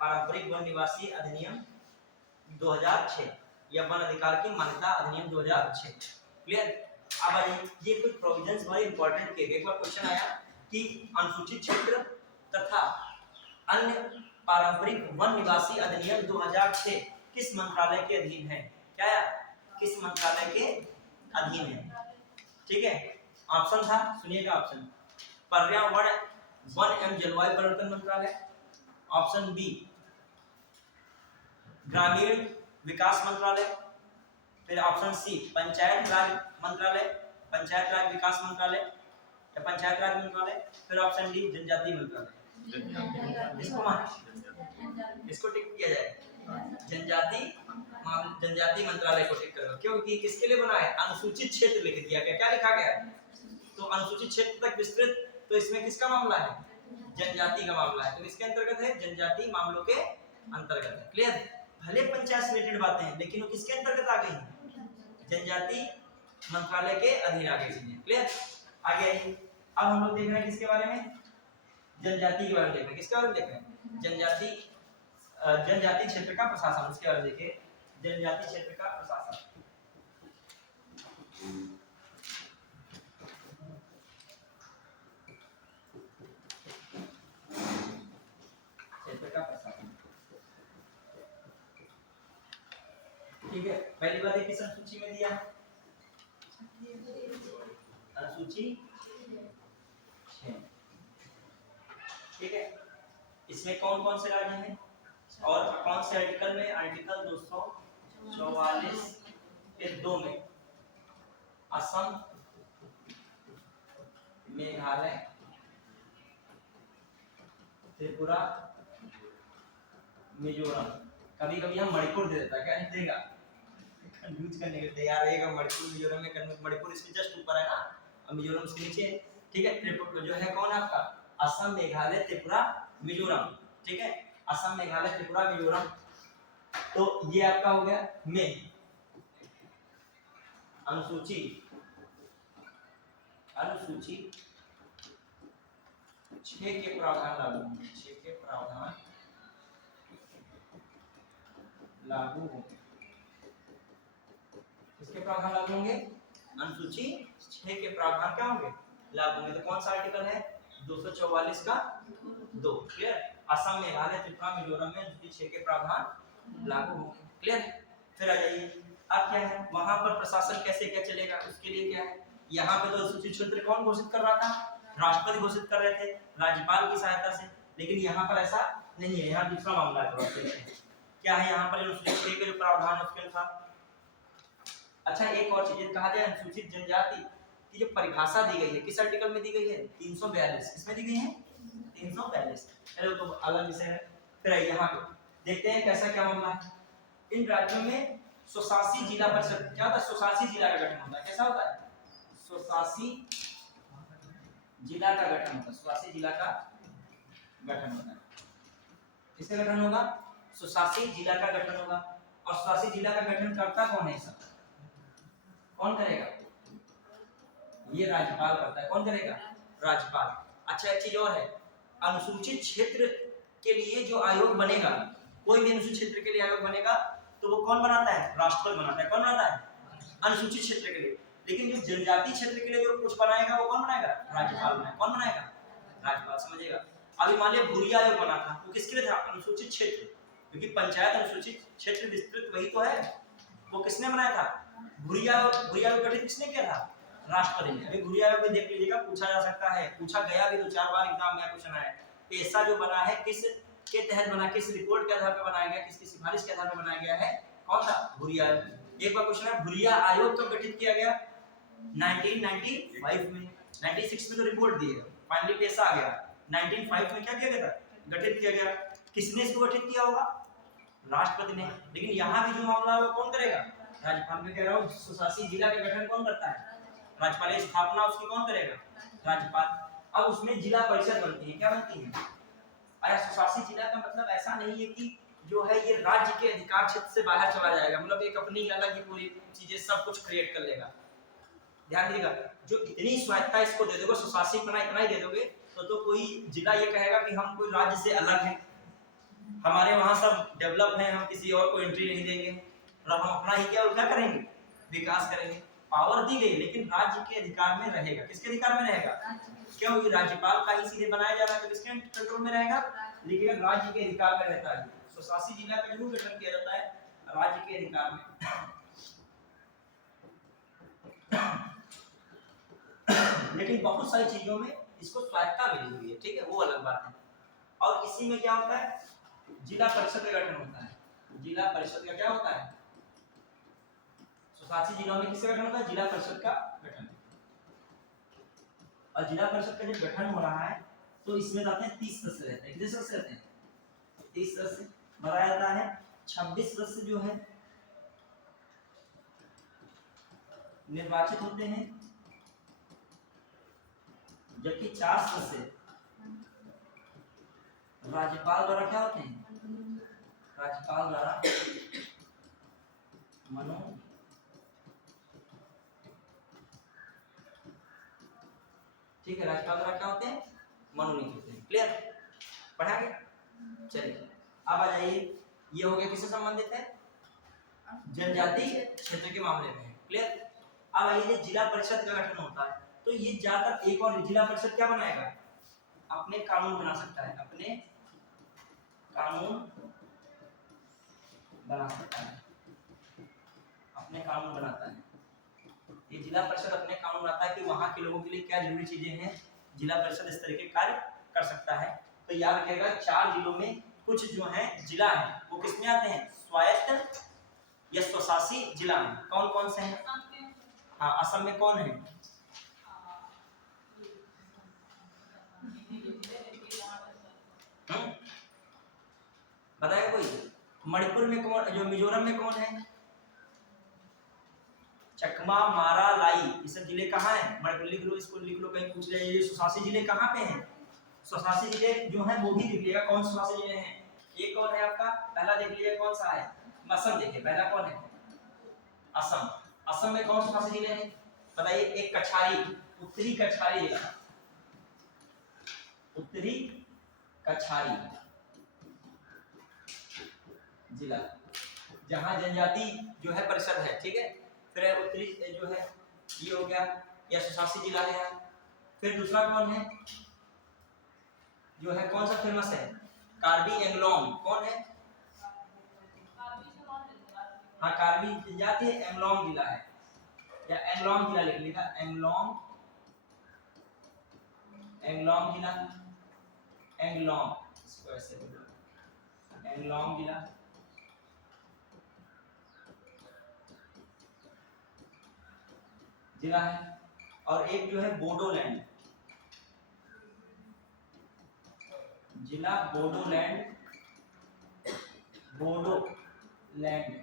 पारंपरिक वन निवासी अधिनियम 2006 या वन अधिकार की मान्यता अधिनियम 2006। क्लियर? अब आइए ये कुछ प्रोविजंस बड़े इंपॉर्टेंट किए गए। एक बार क्वेश्चन आया कि अनुसूचित क्षेत्र तथा अन्य पारंपरिक वन निवासी अधिनियम 2006 किस मंत्रालय के अधीन है? क्या है? किस मंत्रालय के अधीन है? ठीक है, ऑप्शन था, सुनिएगा ऑप्शन। पर्यावरण वन एवं जलवायु परिवर्तन मंत्रालय, ऑप्शन बी ग्रामीण विकास मंत्रालय, फिर ऑप्शन सी पंचायत राज मंत्रालय, पंचायत राज विकास मंत्रालय या पंचायत राज मंत्रालय, फिर ऑप्शन डी जनजाति मंत्रालय। इसको टिक किया जाए, जनजाति जनजाति मंत्रालय गठित करेगा। क्योंकि किसके लिए बना है? अनुसूचित क्षेत्र लिख दिया गया। क्या लिखा गया? तो अनुसूचित क्षेत्र तक विस्तृत, तो इसमें किसका मामला है? जनजाति का मामला है, तो इसके अंतर्गत है, जनजाति मामलों के अंतर्गत है। क्लियर? भले पंचायत से रिलेटेड बातें हैं लेकिन वो किसके अंतर्गत आ गई? जनजाति मंत्रालय के अधीन आ गई चीजें। क्लियर? आगे आइए, अब हम लोग देख रहे हैं किसके बारे में? जनजाति के बारे में देख रहे हैं। किसके बारे में देख रहे हैं? जनजाति क्षेत्र का प्रशासन। उसके बारे में देखिए, जनजाति क्षेत्र का प्रशासन। क्षेत्र का प्रशासन, ठीक है। पहली बात है किस अनुसूची में दिया? अनुसूची 6, ठीक है। इसमें कौन कौन से राज्य हैं और कौन से आर्टिकल में? आर्टिकल 244 के 2 में असम, मेघालय, त्रिपुरा, मिजोरम। कभी कभी हम मणिपुर दे देता है, क्या नहीं देगा? कंफ्यूज करने के लिए यार रहेगा मणिपुर मिजोरम में। मणिपुर इसके जस्ट ऊपर है ना, और मिजोरम इसके नीचे, ठीक है। त्रिपुरा जो है कौन है आपका? असम, मेघालय, त्रिपुरा, मिजोरम, ठीक है। असम, मेघालय, त्रिपुरा, मिजोरम, तो ये आपका हो गया में अनुसूची 6 के प्रावधान लागू होंगे। 6 के प्रावधान लागू होंगे। किसके प्रावधान लागू होंगे? अनुसूची 6 के प्रावधान क्या होंगे? लागू होंगे। तो कौन सा आर्टिकल है? 244 का 2। क्लियर? असम, मेघालय, त्रिपुरा, मिजोरम में अनुसूची 6 के प्रावधान लागू होंगे। क्लियर? फिर आ जाइए, अब क्या है वहां पर प्रशासन कैसे क्या चलेगा? उसके लिए क्या है? यहाँ पे तो अनुसूचित क्षेत्र कौन घोषित कर रहा था? राष्ट्रपति घोषित कर रहे थे राज्यपाल की सहायता से। लेकिन यहाँ पर ऐसा नहीं है, यहाँ दूसरा मामला है। क्या है यहाँ पर? अनुसूचित 6 के जो प्रावधान है उसके अनुसार। अच्छा, एक और चीज कहा जाए, अनुसूचित जनजाति की जो परिभाषा दी गई है किस आर्टिकल में दी गई है? 342। किसमें दी गई है? 342। चलो तो अलग विषय है। फिर यहाँ पे देखते हैं कैसा क्या मामला है। इन राज्यों में स्वशासी जिला परिषद, क्या होता है? स्वशासी जिला का गठन होता है। कैसा होता है? स्वशासी जिला का गठन होता है। स्वशासी जिला का गठन होता है। किसका गठन होगा? स्वशासी जिला का गठन होगा। और स्वशासी जिला का गठन करता कौन है? सब कौन करेगा? ये राज्यपाल करता है। कौन करेगा? राज्यपाल। अच्छा, एक चीज और है, अनुसूचित क्षेत्र के लिए जो आयोग बनेगा, कोई भी अनुसूचित क्षेत्र के लिए आयोग बनेगा तो वो कौन बनाता है? राष्ट्रपति बनाता है। कौन बनाता है? अनुसूचित क्षेत्र के लिए। लेकिन जो जनजाति क्षेत्र के लिए जो कुछ बनाएगा वो कौन बनाएगा? राज्यपाल बनाएगा। कौन बनाएगा? राज्यपाल। समझिएगा। अभी मान लिया भूरिया आयोग बना था, वो किसके लिए था? अनुसूचित क्षेत्र, क्योंकि पंचायत अनुसूचित क्षेत्र विस्तृत वही तो है। वो किसने बनाया था? भूरिया आयोग गठित किसने किया था? राष्ट्रपति ने। अभी भूरिया आयोग में देख लीजिएगा, पूछा जा सकता है, पूछा गया भी 2-4 बार एग्जाम में क्वेश्चन आया। ऐसा जो बना है किस के तहत बना, किस रिपोर्ट के आधार पर बनाया गया, किसकी सिफारिश के आधार पर बनाया गया है? कौन सा? भूरिया आयोग। एक बार क्वेश्चन है, भूरिया आयोग कब गठित किया गया? 1995 में। 96 में तो रिपोर्ट दी है, फाइनली पैसा आ गया। 1995 में क्या किया गया था? गठित किया गया। किसने इसको गठित किया होगा? राष्ट्रपति ने। लेकिन यहाँ भी जो मामला है वो कौन करेगा? राज्यपाल। में कह रहा हूँ, स्वशासी जिला का गठन कौन करता है? राज्यपाल। स्थापना उसकी कौन करेगा? राज्यपाल। अब उसमें जिला परिषद बनती है। क्या बनती है? आया स्वशासी जिला का मतलब ऐसा नहीं है कि जो है ये राज्य के अधिकार क्षेत्र से बाहर चला जाएगा, मतलब एक अपनी अलग ही पूरी चीजें सब कुछ क्रिएट कर लेगा। ध्यान दीजिएगा, जो इतनी स्वायत्ता इसको दे दोगे, स्वशासी बना इतना ही दे दोगे, तो कोई जिला ये कहेगा कि हम कोई राज्य से अलग हैं, हमारे वहाँ सब डेवलप है, हम किसी और को एंट्री नहीं देंगे और हम अपना ही क्या करेंगे? विकास करेंगे। पावर दी गई लेकिन राज्य के अधिकार में रहेगा। किसके अधिकार में रहेगा? क्यों? ये राज्यपाल का ही सीधे बनाया जा रहा है, तो किसके कंट्रोल में रहेगा? लेकिन राज्य के अधिकार में रहता है। स्वशासी जिला का जरूर गठन किया जाता है राज्य के अधिकार में। लेकिन बहुत सारी चीजों में इसको स्वायत्ता मिली हुई है, ठीक है, वो अलग बात है। और इसी में क्या होता है? जिला परिषद का गठन होता है। जिला परिषद का क्या होता है? स्वशासी जिलों में किसका गठन होता है? जिला परिषद का गठन। और जिला परिषद का जब गठन हो रहा है तो इसमें रहते हैं 30 सदस्य रहते हैं। कितने सदस्य रहते हैं? 30 सदस्य। बताया जाता है 26 सदस्य जो है निर्वाचित होते हैं, जबकि 4 सदस्य राज्यपाल द्वारा क्या होते हैं, राज्यपाल द्वारा मनोनीत। ठीक है, राज्यपाल द्वारा क्या होते हैं, मनोनीत होते हैं। क्लियर, पढ़ाएंगे। चलिए अब आ जाइए, ये हो गया किससे संबंधित है, जनजाति क्षेत्र के मामले में। क्लियर, अब आइए जिला परिषद का गठन होता है, तो ये ज्यादातर एक और जिला परिषद क्या बनाएगा, अपने कानून बना सकता है, अपने कानून बना सकता है, अपने कानून बनाता है। ये जिला परिषद अपने कानून बनाता है कि वहां के लोगों के लिए क्या जरूरी चीजें हैं, जिला परिषद इस तरह के कार्य कर सकता है। तो याद रखिएगा 4 जिलों में कुछ जो है जिला है वो किसमें आते हैं, स्वायत्त या स्वशासी जिला में। कौन कौन से हैं, हाँ असम में कौन है, बताएगा कोई, मणिपुर में कौन, जो मिजोरम में कौन है, चकमा, मारा, लाई, ये सब जिले कहाँ हैं, मणिपुर लिख लो, इसको लिख लो, कहीं पूछ ले ये स्वशासी जिले कहाँ पे हैं, स्वशासी जिले जो है वो भी लिख लिएगा कौन स्वशासी जिले हैं। एक कौन है आपका, पहला देख लीजिए कौन सा है, असम, देखिए पहला कौन है, असम। असम में कौन स्वशासी जिले हैं बताइए, एक कछारी, उत्तरी कछारी जिला, उत्तरी कछारी जिला, जहां जनजाति जो है परिषद है। ठीक है, फिर उत्तरी जो है ये हो गया, या स्वशासी जिला है। फिर दूसरा कौन है जो है, कौन सा फेमस है, कार्बी एंगलोंग, कौन है, हाँ कार्बी जनजाति एंगलोंग जिला है, या एंगलोंग जिला लिख लीजिएगा, एंगलोंग, एंगलोंग जिला, एंगलोंग इसको ऐसे बोलो, एंगलोंग जिला। जिला है। और एक जो है बोडोलैंड जिला, बोडोलैंड, बोडोलैंड,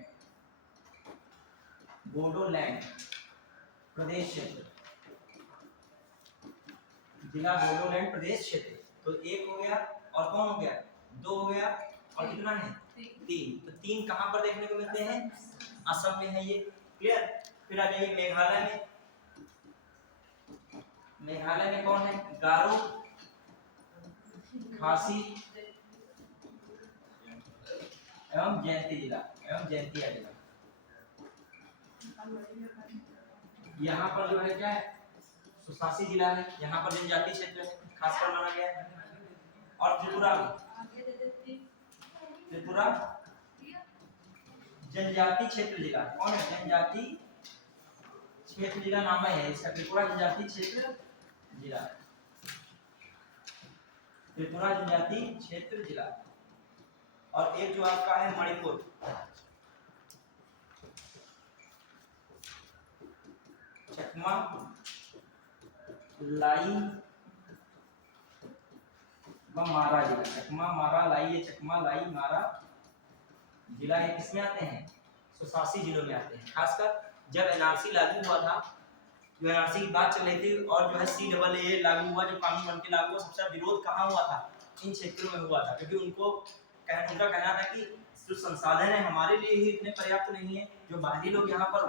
बोडोलैंड प्रदेश क्षेत्र, जिला बोडोलैंड प्रदेश क्षेत्र। तो एक हो गया, और कौन हो गया, 2 हो गया, और कितना है 3। तो 3 कहां पर देखने को मिलते हैं, असम में है ये। क्लियर, फिर आ जाइए मेघालय में, मेघालय में कौन है, गारो, खासी एवं जयंती जिला, एवं जयंतिया जिला। यहाँ पर जो है क्या है, स्वशासी जिला है, यहाँ पर जनजाति क्षेत्र है खासकर माना गया है। और त्रिपुरा में, त्रिपुरा जनजाति क्षेत्र जिला, कौन है, जनजाति क्षेत्र जिला नाम है इसका, त्रिपुरा जनजाति क्षेत्र जिला, त्रिपुरा जनजाति क्षेत्र जिला। और एक जो आपका है मणिपुर, चकमा, लाई व मारा जिला, चकमा, मारा, लाई, ये चकमा, लाई, मारा जिला ये किसमें आते हैं, स्वशासी जिलों में आते हैं। खासकर जब एनआरसी लागू हुआ था, जो एनआरसी की बात चल रही थी, और जो है CAA लागू हुआ, जो कानून बन के लागू हुआ, सबसे विरोध कहाँ हुआ था, इन क्षेत्रों में हुआ था, क्योंकि उनका कहना था कि जो संसाधन है हमारे लिए ही इतने पर्याप्त नहीं है, जो बाहरी लोग यहाँ पर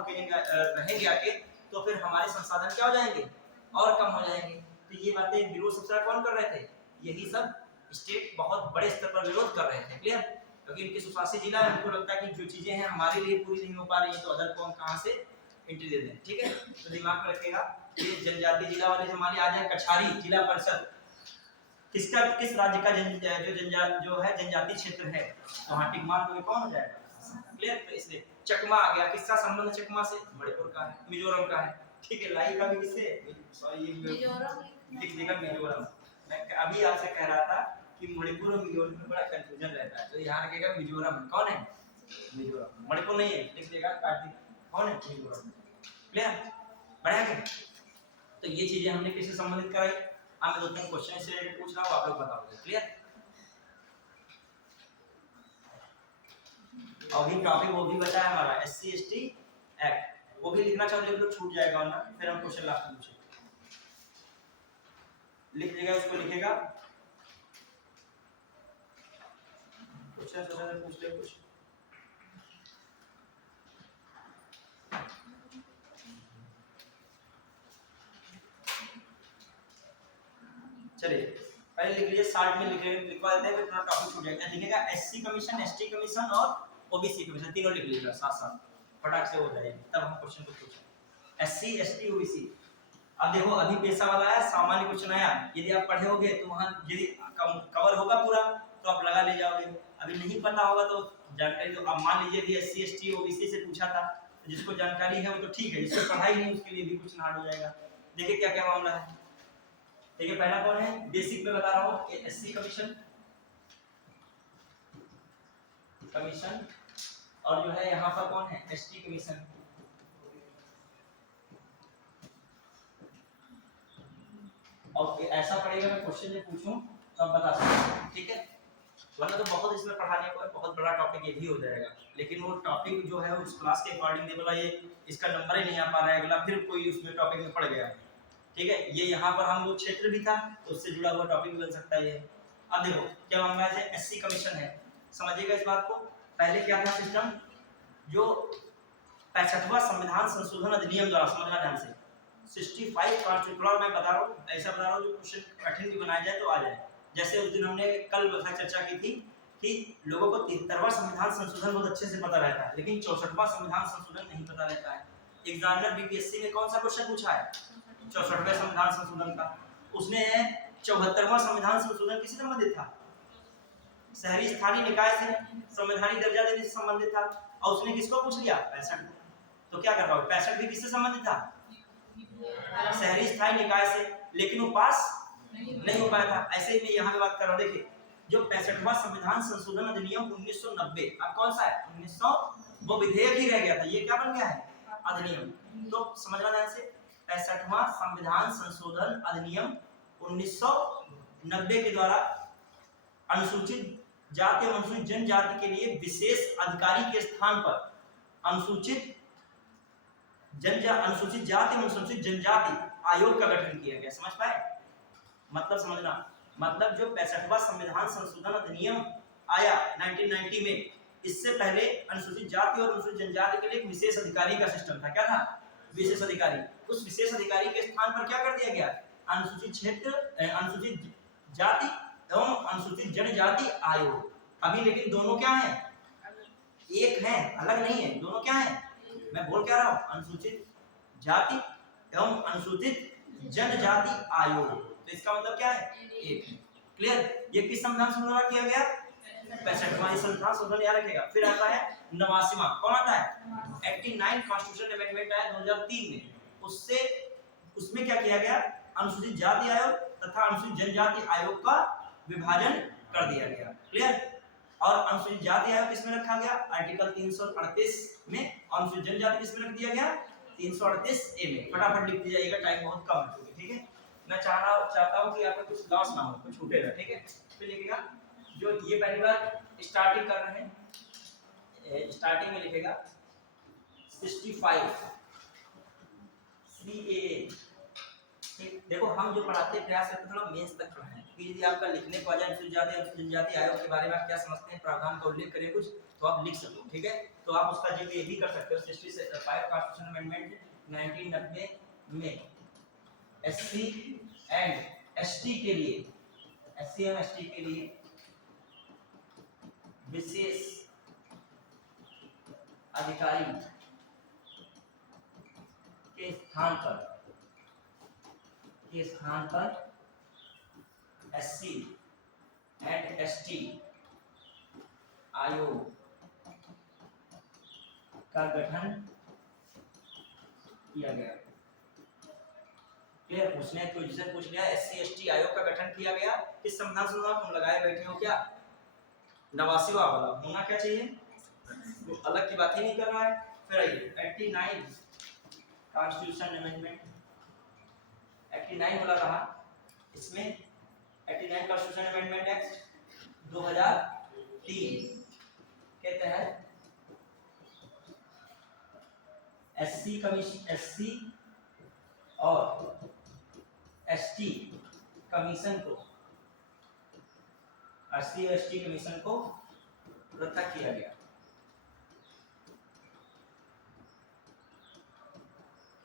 रहेंगे आके, तो फिर हमारे संसाधन क्या हो जाएंगे, और कम हो जाएंगे। तो ये बातें विरोध सबसे ज्यादा कौन कर रहे थे, यही सब स्टेट बहुत बड़े स्तर पर विरोध कर रहे थे। क्लियर, क्योंकि इनके स्वशासी जिला है, उनको लगता है कि जो चीजें हैं हमारे लिए पूरी नहीं हो पा रही है, तो अदर को हम कहाँ से एंट्री दे दें। ठीक है, तो दिमाग में रखिएगा, ये जनजाति जिला वाले हमारे आ जाए, कछारी जिला परिषद किसका, किस राज्य का जो है जनजाति क्षेत्र है, तो हाँ टिक मार्क में कौन हो जाएगा, क्लियर। तो इसलिए चकमा आ गया, किसका संबंध चकमा से, मणिपुर का है, मिजोरम का है। ठीक है, लाई का भी किससे, सॉरी ये लिख देगा मिजोरम। मैं अभी आपसे कह रहा था कि मणिपुर और मिजोरम में बड़ा कंफ्यूजन रहता है, तो यहाँ रखिएगा मिजोरम, कौन है, मिजोरम, मणिपुर नहीं है, लिख देगा कार्तिक, कौन है, मिजोरम। क्लियर, बढ़िया। तो ये चीजें हमने किससे संबंधित कराई, मैं 2-3 क्वेश्चन से पूछ रहा हूँ, आप लोग बताओगे। क्लियर, अभी टॉपिक वो भी बचा है हमारा SC ST एक्ट, वो भी लिखना चाहो लिख लो, छूट जाएगा वरना फिर हम क्वेश्चन लास्ट में पूछेंगे। लिख लेगा उसको, लिखेगा क्वेश्चन से पूछ ले कुछ। चलिए पहले लिख लीजिए, शार्ट में लिखवा देते हैं, फिर थोड़ा टॉपिक छूट जाएगा। लिखेगा एससी कमीशन, एसटी कमीशन और ओबीसी कमीशन, तीनों लिख लीजिएगा साथ साथ, फटाक से हो जाएगा, तब हम क्वेश्चन को पूछेंगे। SC ST OBC. अब देखो अभी पेशा वाला है, सामान्य क्वेश्चन आया, यदि आप पढ़े होगे तो वहां यदि कवर होगा पूरा तो आप लगा ले जाओगे, अभी नहीं पता होगा तो जानकारी, तो अब मान लीजिए भी एससी एसटी ओबीसी से पूछा था, तो जिसको जानकारी है वो तो ठीक है, जिसको पढ़ाई नहीं उसके लिए भी कुछ हार्ड हो जाएगा। देखिए क्या क्या मामला है। देखिए पहला कौन है, बेसिक में बता रहा हूँ, एससी कमीशन और जो है यहाँ पर कौन है, एसटी कमीशन। और ऐसा पड़ेगा मैं क्वेश्चन में पूछूं तो आप बता सकते हैं, ठीक है, वरना तो बहुत इसमें पढ़ाने को बहुत बड़ा टॉपिक ये भी हो जाएगा, लेकिन वो टॉपिक जो है उस क्लास के अकॉर्डिंग दे, बोला ये इसका नंबर ही नहीं आ पा रहा है अगला, फिर कोई उसमें टॉपिक में पड़ गया, ठीक है, ये यहाँ पर हम लोग क्षेत्र भी था तो उससे जुड़ा हुआ टॉपिक बन सकता है ये। अब देखो क्या मामला है, एससी कमीशन है, समझिएगा इस बात को। पहले क्या था सिस्टम, जो 65वां संविधान संशोधन अधिनियम द्वारा, समझना ध्यान से, 65 कॉन्स्टिट्यूशन, मैं बता रहा हूँ ऐसा बता रहा हूँ जो क्वेश्चन कठिन भी बनाया जाए तो आ जाए। जैसे उस दिन हमने कल चर्चा की थी कि लोगों को 73वां संविधान संशोधन बहुत अच्छे से पता रहता है, लेकिन 64वां संविधान संशोधन नहीं पता रहता है। एग्जामिनर बीपीएससी में कौन सा क्वेश्चन पूछा है, 64वें संविधान संशोधन का। उसने 74वां संविधान संशोधन किससे संबंधित था, शहरी स्थानीय निकाय से संवैधानिक दर्जा देने से संबंधित था, और उसने किसको पूछ लिया, 65। तो क्या कर रहा हूँ, 65 भी किससे संबंधित था, शहरी स्थायी निकाय से, लेकिन वो पास नहीं हो पाया था। ऐसे ही मैं यहाँ पे बात कर रहा हूँ, देखिए जो 65वां संविधान संशोधन अधिनियम 1990, अब कौन सा है 1900, वो विधेयक ही रह गया था, ये क्या बन गया है, अधिनियम। तो समझना ध्यान से, 65वां संविधान संशोधन अधिनियम 1990 के द्वारा अनुसूचित जाति और अनुसूचित जनजाति के लिए विशेष अधिकारी के स्थान पर अनुसूचित जाति और अनुसूचित जनजाति आयोग का गठन किया गया। समझ पाए, मतलब समझना, मतलब जो 65वां संविधान संशोधन अधिनियम आया 1990 में, इससे पहले अनुसूचित जाति और अनुसूचित जनजाति के लिए एक विशेष अधिकारी का सिस्टम था। क्या था, विशेष अधिकारी। उस विशेष अधिकारी के स्थान पर क्या कर दिया गया, अनुसूचित क्षेत्र, अनुसूचित जाति एवं अनुसूचित जनजाति आयोग। अभी लेकिन दोनों क्या है, एक है, अलग नहीं है, दोनों क्या है, मैं बोल क्या रहा हूँ, अनुसूचित जाति एवं अनुसूचित जनजाति आयोग। तो इसका मतलब क्या है, एक है। क्लियर, ये किस संविधान संशोधन किया गया, 65वां संविधान संशोधन याद रखेगा। फिर आता है 89वां, कौन आता है, 89 कॉन्स्टिट्यूशन अमेंडमेंट आया 2003 में। उससे उसमें क्या किया गया, अनुसूचित जाति आयोग तथा अनुसूचित जनजाति आयोग का विभाजन कर दिया गया। क्लियर, और अनुसूचित जाति आयोग किसमें रखा गया, आर्टिकल 338 में, अनुसूचित जनजाति किसमें रख दिया गया, 338 ए में। फटाफट लिख दीजिएगा, टाइम बहुत कम है, ठीक है। मैं चाहता हूं कि आपको कुछ लॉस ना हो, कुछ छूटेगा, ठीक है। फिर लिखेगा, जो ये पहली बार स्टार्टिंग कर रहे हैं, स्टार्टिंग में लिखेगा 65 CAA। देखो हम जो पढ़ाते हैं प्रयास करते थोड़ा मेंस तक पढ़ाएं, क्योंकि यदि आपका लिखने को आ जाए अनुसूचित जाति और जनजाति आयोग के बारे में आप क्या समझते हैं, प्रावधान का उल्लेख करें कुछ, तो आप लिख सको, ठीक है। तो आप उसका जो ये भी कर सकते हो, 65 कॉन्स्टिट्यूशन अमेंडमेंट 1990 में एससी एंड एसटी के लिए, एससी एंड एसटी के लिए विशेष अधिकारी के स्थान पर एससी एंड एसटी आयोग का गठन किया गया। क्लियर, उसने क्वेश्चन पूछ लिया, एससी एसटी आयोग का गठन किया गया किस संविधान संशोधन, तुम लगाए बैठे हो क्या, 89वां वाला होना क्या चाहिए, तो अलग की बात ही नहीं कर रहा है। फिर आइए 89 कॉन्स्टिट्यूशन अमेंडमेंट, 89 वाला रहा, इसमें 89 कॉन्स्टिट्यूशन अमेंडमेंट एक्ट 2003 के तहत एससी कमीशन, एससी और एसटी कमीशन को, एससी और एसटी कमीशन को पृथक किया गया,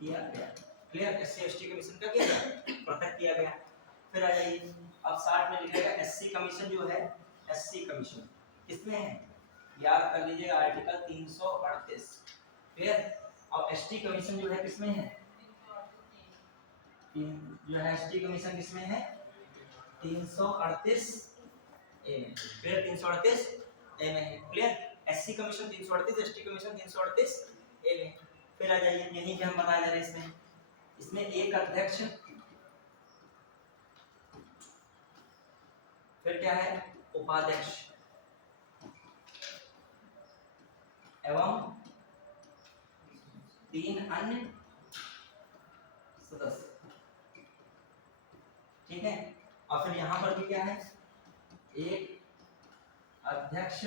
क्लियर। एससी एसटी कमीशन का किया गया, पृथक किया गया। फिर आ जाइए, अब 60 में लिखेगा एससी कमीशन जो है, एससी कमीशन किसमें है, याद कर लीजिए आर्टिकल 338, क्लियर। अब एसटी कमीशन जो है किसमें है, जो है एसटी कमीशन किसमें है, 338 ए में, क्लियर, 338 ए में है, clear. SC commission 338, ST commission 338 ए में। फिर आ जाइए, यहीं पे हम बता दे रहे हैं, इसमें एक अध्यक्ष, फिर क्या है, उपाध्यक्ष एवं 3 अन्य सदस्य, ठीक है। और फिर यहां पर भी क्या है, एक अध्यक्ष,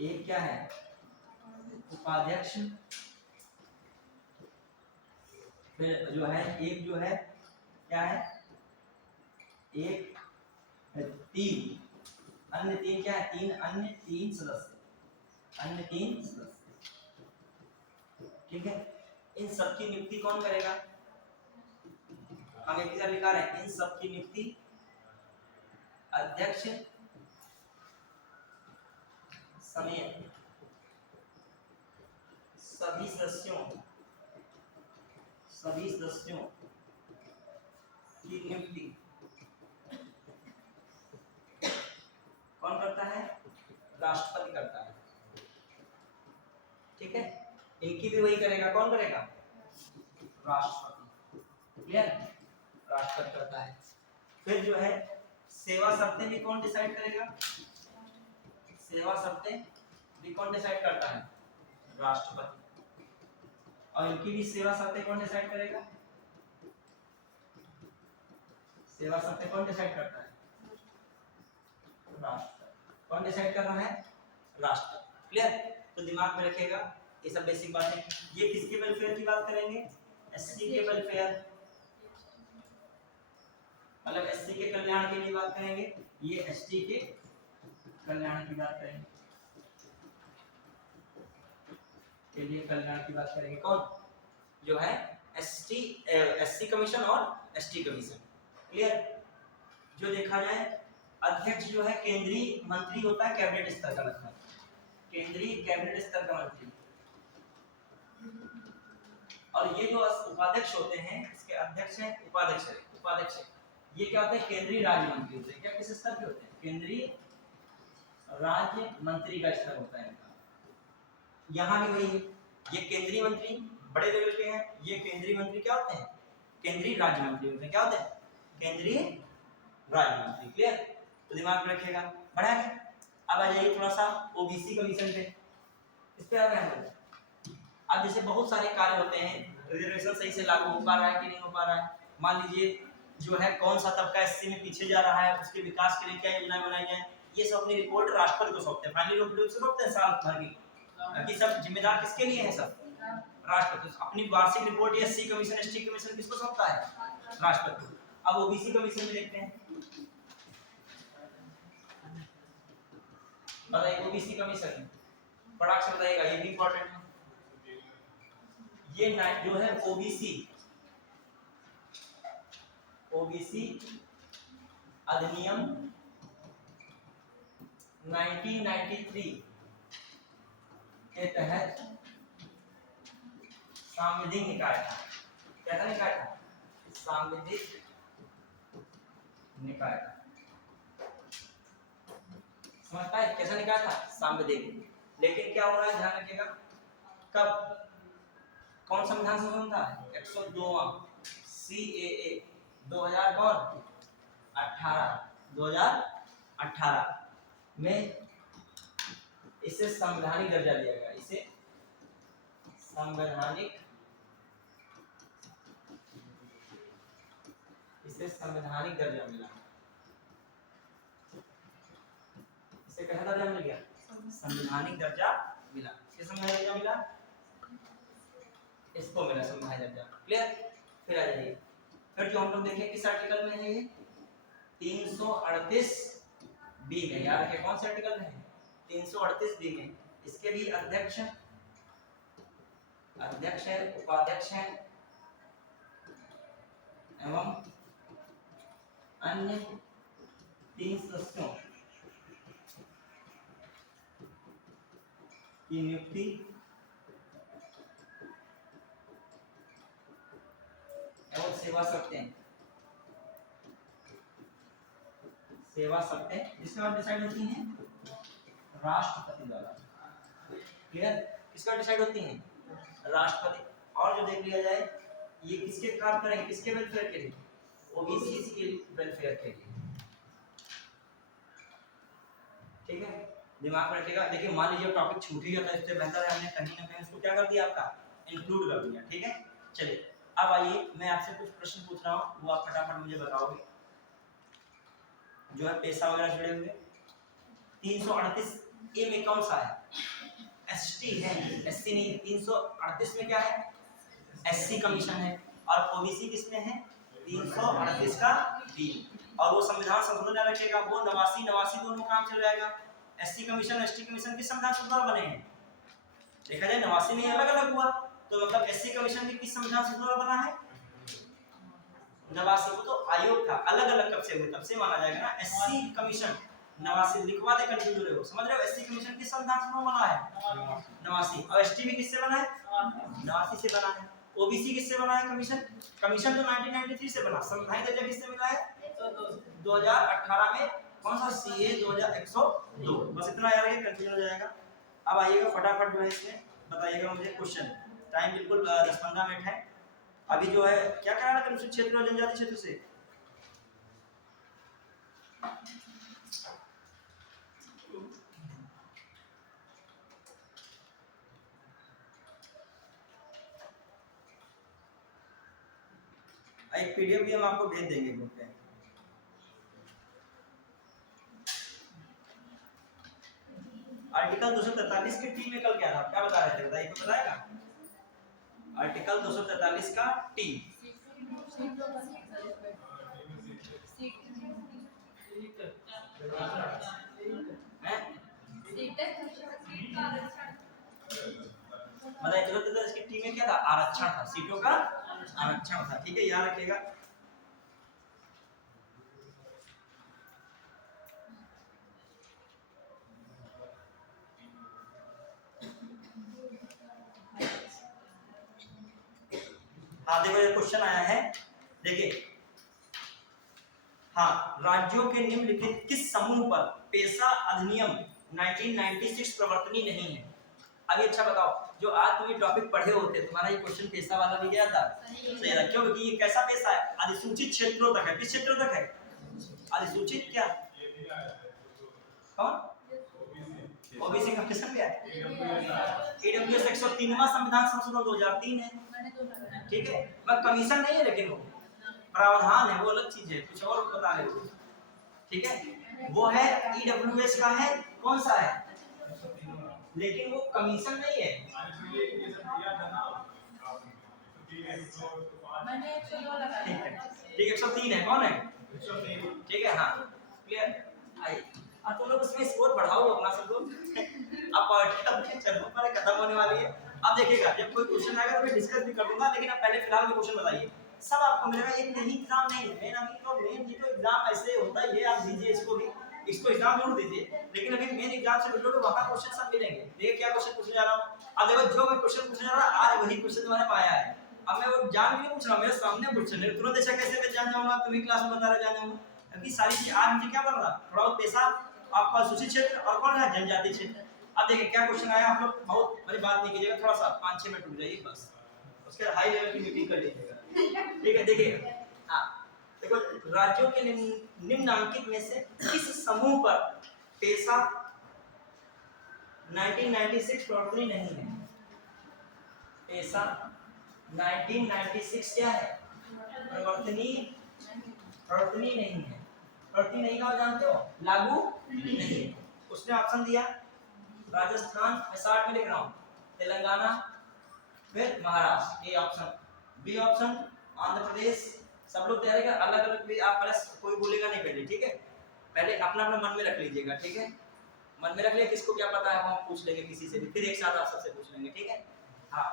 एक क्या है, उपाध्यक्ष, फिर जो है एक जो है क्या है, एक 3 अन्य, 3 क्या है, 3 अन्य 3 सदस्य, अन्य 3 सदस्य, ठीक है। इन सबकी नियुक्ति कौन करेगा, हम एक ही लिखा रहे हैं, इन सबकी नियुक्ति अध्यक्ष समेत सभी सदस्यों की नियुक्ति कौन करता है, राष्ट्रपति करता है, ठीक है। इनकी भी वही करेगा, कौन करेगा, राष्ट्रपति, क्लियर, राष्ट्रपति करता है। फिर जो है सेवा शर्तें भी कौन डिसाइड करेगा, सेवा शर्तें भी कौन डिसाइड करता है, राष्ट्रपति। और इनकी भी सेवा शर्तें कौन डिसाइड करेगा, सेवा शर्तें कौन डिसाइड करता है, राष्ट्रपति। कौन डिसाइड कर रहा है, राष्ट्रपति, क्लियर। तो दिमाग में रखिएगा ये सब बेसिक बातें। ये किसके वेलफेयर की बात करेंगे, एससी के वेलफेयर, मतलब एससी के कल्याण के लिए बात करेंगे, ये एसटी के कल्याण की बात करेंगे, के लिए कल्याण की बात करेंगे, कौन, जो है एससी कमीशन और एसटी कमीशन, क्लियर। जो देखा जाए, अध्यक्ष जो है केंद्रीय मंत्री होता है, कैबिनेट स्तर का लगता है, केंद्रीय कैबिनेट स्तर का मंत्री। और ये जो उपाध्यक्ष होते हैं, इसके अध्यक्ष हैं, उपाध्यक्ष ये क्या होते हैं, केंद्रीय राज्य मंत्री होते हैं। क्या किस स्तर के होते हैं, केंद्रीय राज्य मंत्री का स्तर होता है इनका। यहाँ भी वही है, ये केंद्रीय मंत्री बड़े लेवल के हैं, ये केंद्रीय मंत्री क्या होते हैं, केंद्रीय राज्य मंत्री होते हैं, क्या होते हैं, केंद्रीय राज्य मंत्री, क्लियर। तो दिमाग में रखिएगा, बढ़ा है। अब आ जाइए थोड़ा सा ओबीसी कमीशन पे, इस पे आ गए हम। अब जैसे बहुत सारे कार्य होते हैं, रिजर्वेशन सही से लागू हो पा रहा है कि नहीं हो पा रहा है, मान लीजिए जो है कौन सा तबका एससी में पीछे जा रहा है, उसके विकास के लिए क्या योजनाएं बनाई जाए, ये सब अपनी रिपोर्ट राष्ट्रपति को सौंपते हैं, फाइनली रिपोर्ट सौंपते हैं साल भर की। सब जिम्मेदार किसके लिए है, सब राष्ट्रपति। अपनी वार्षिक report SC commission ST commission किसको सौंपता है, राष्ट्रपति को। अब ओबीसी कमीशन में देखते हैं, बताइए ओबीसी कमीशन, बड़ा अक्षर बताइएगा, ये भी इंपॉर्टेंट है। ये जो है ओबीसी अधिनियम 1993 के तहत सांविधिक निकाय था। कैसा निकाय था, सांविधिक निकाय था, समझता है कैसा निकाय था, सांविधिक। लेकिन क्या हो रहा है, ध्यान रखिएगा, कब, कौन संविधान संशोधन था, 102वां CAA 2018 में इसे संवैधानिक दर्जा दिया गया, इसे संवैधानिक दर्जा मिला। इसे कैसा दर्जा मिल गया, संवैधानिक दर्जा मिला। किस संवैधानिक दर्जा मिला, इसको मिला संविधान दर्जा। क्लियर? फिर आ जाइए, फिर जो हम लोग देखें किस आर्टिकल में है ये 338 बी में, याद रखिए कौन से आर्टिकल में है 338 बी में। इसके भी अध्यक्ष है, उपाध्यक्ष है एवं अन्य 3 सदस्यों की नियुक्ति एवं सेवा शर्तें इसका डिसाइड होती हैं राष्ट्रपति द्वारा। क्लियर? किसका डिसाइड होती हैं? राष्ट्रपति। और जो देख लिया जाए ये किसके काम करेंगे, किसके वेलफेयर के लिए? ओबीसी के वेलफेयर के लिए। ठीक है, दिमाग में रखिएगा। देखिए मान लीजिए टॉपिक छूट ही जाता है, इससे बेहतर है हमने कहीं ना कहीं उसको क्या कर दिया, आपका इंक्लूड कर दिया। ठीक है, चलिए अब आइए मैं आपसे कुछ प्रश्न पूछ रहा हूँ, वो आप फटाफट मुझे बताओगे जो है पेशा वगैरह जुड़े हुए। 338 ए में कौन सा है? एसटी है, एससी नहीं। 338 में क्या है? एससी कमीशन है। और ओबीसी किसमें है? 338 का बी। और वो संविधान संशोधन में रखेगा वो 89 दोनों काम चल जाएगा। एससी कमीशन एसटी कमीशन के संविधान संशोधन बने हैं, देखा जाए 89 में अलग अलग हुआ, तो मतलब एससी कमीशन के किस संविधान संशोधन बना है? 89 को तो आयोग था, अलग अलग कब से हुए तब से माना जाएगा ना। एससी कमीशन 89 लिखवा दे, कंफ्यूज हो रहे हो, समझ रहे हो? एससी कमीशन किस संविधान से बना है? 89। और एसटी भी किससे बना है? 89 से बना है। ओबीसी किससे बना है? कमीशन तो 1993 से बना। संविधान दर्जा किससे मिला है? 2018 में। कौन सा? सीए 2102। बस इतना याद रखिए, कंफ्यूजन हो जाएगा। अब आइएगा फटाफट जो है इसमें बताइएगा मुझे क्वेश्चन। टाइम बिल्कुल 10-15 मिनट है। अभी जो है क्या करा रहा अनुसूचित क्षेत्र और जनजाति क्षेत्र से? एक पीडीएफ भी हम आपको भेज देंगे ग्रुप पे। आर्टिकल 243 के टी में कल क्या था, क्या बता रहे थे, बताइए, तो बताएगा? आर्टिकल 243 का टी मतलब 243 की टी में क्या था? आरक्षण था, सीटों का आरक्षण था। ठीक है, याद रखिएगा। हाँ देखो ये क्वेश्चन आया है, देखिए हाँ, राज्यों के निम्नलिखित किस समूह पर पेशा अधिनियम 1996 प्रवर्तनीय नहीं है? अभी अच्छा बताओ, जो आज तुम्हें टॉपिक पढ़े होते तुम्हारा ये क्वेश्चन पेशा वाला भी गया था, सही रहा। क्यों? क्योंकि ये कैसा पेशा है? अधिसूचित क्षेत्रों तक है। किस क्षेत्रों तक है? अधिसूचित क्या? कौन? ओबीसी का किसम क्या है? ईडब्ल्यूएस 103वां संविधान संशोधन 2003 है। ठीक है, मैं कमीशन नहीं है, लेकिन वो प्रावधान है, वो अलग चीज है, कुछ और बता रहे हो। ठीक है, वो है ईडब्ल्यूएस का है, कौन सा है? लेकिन वो कमीशन नहीं है। ठीक है, 103 है, कौन है? ठीक है, हाँ क्लियर। आइए अब तुम लोग उसमें स्कोर बढ़ाओ अपना सब लोग। अब चलो पर खत्म होने वाली है। अब देखिएगा जब कोई क्वेश्चन आएगा तो मैं डिस्कस भी कर दूंगा, लेकिन अब पहले फिलहाल में क्वेश्चन बताइए। सब आपको मिलेगा, एक नहीं एग्जाम नहीं है मेन। अभी तो मेन जी तो एग्जाम ऐसे होता है, ये आप दीजिए इसको भी, इसको एग्जाम जरूर दीजिए, लेकिन अभी मेन एग्जाम से रिलेटेड वहां क्वेश्चन सब मिलेंगे। देखिए क्या क्वेश्चन पूछने जा रहा हूं। अब देखो जो मैं क्वेश्चन पूछने जा रहा हूं आज वही क्वेश्चन मैंने पाया है। अब मैं वो जान के नहीं पूछ रहा, मेरे सामने क्वेश्चन है, तुरंत ऐसा कैसे मैं जान जाऊंगा? तुम्ही क्लास में बता रहे जान जाऊंगा। अभी सारी चीज आज मुझे क्या बन रहा, थोड़ा बहुत पेशा, आपका अनुसूचित क्षेत्र और कौन है? जनजाति क्षेत्र। अब देखिए क्या क्वेश्चन आया, आप लोग बहुत बड़ी बात नहीं कीजिएगा, थोड़ा सा 5-6 मिनट रुक जाइए बस, उसके हाई लेवल की मीटिंग कर लीजिएगा। ठीक है, देखिए हाँ देखो, राज्यों के निम्नलिखित में से किस समूह पर पेशा 1996 प्रवर्तनीय नहीं है? पेशा 1996 क्या है? प्रवर्तनीय नहीं है। प्रवर्तनीय नहीं का जानते हो? लागू नहीं। उसने ऑप्शन दिया राजस्थान, मैं 60 में लिख रहा हूँ, तेलंगाना, फिर Maharashtra, A option. B option Andhra Pradesh. सब लोग तैयारी कर, अलग अलग भी आप प्लस कोई बोलेगा नहीं पहले, ठीक है? पहले अपना अपना मन में रख लीजिएगा, ठीक है? मन में रख लिया, किसको क्या पता है हम पूछ लेंगे किसी से भी, फिर एक साथ आप सबसे पूछ लेंगे, ठीक है? हाँ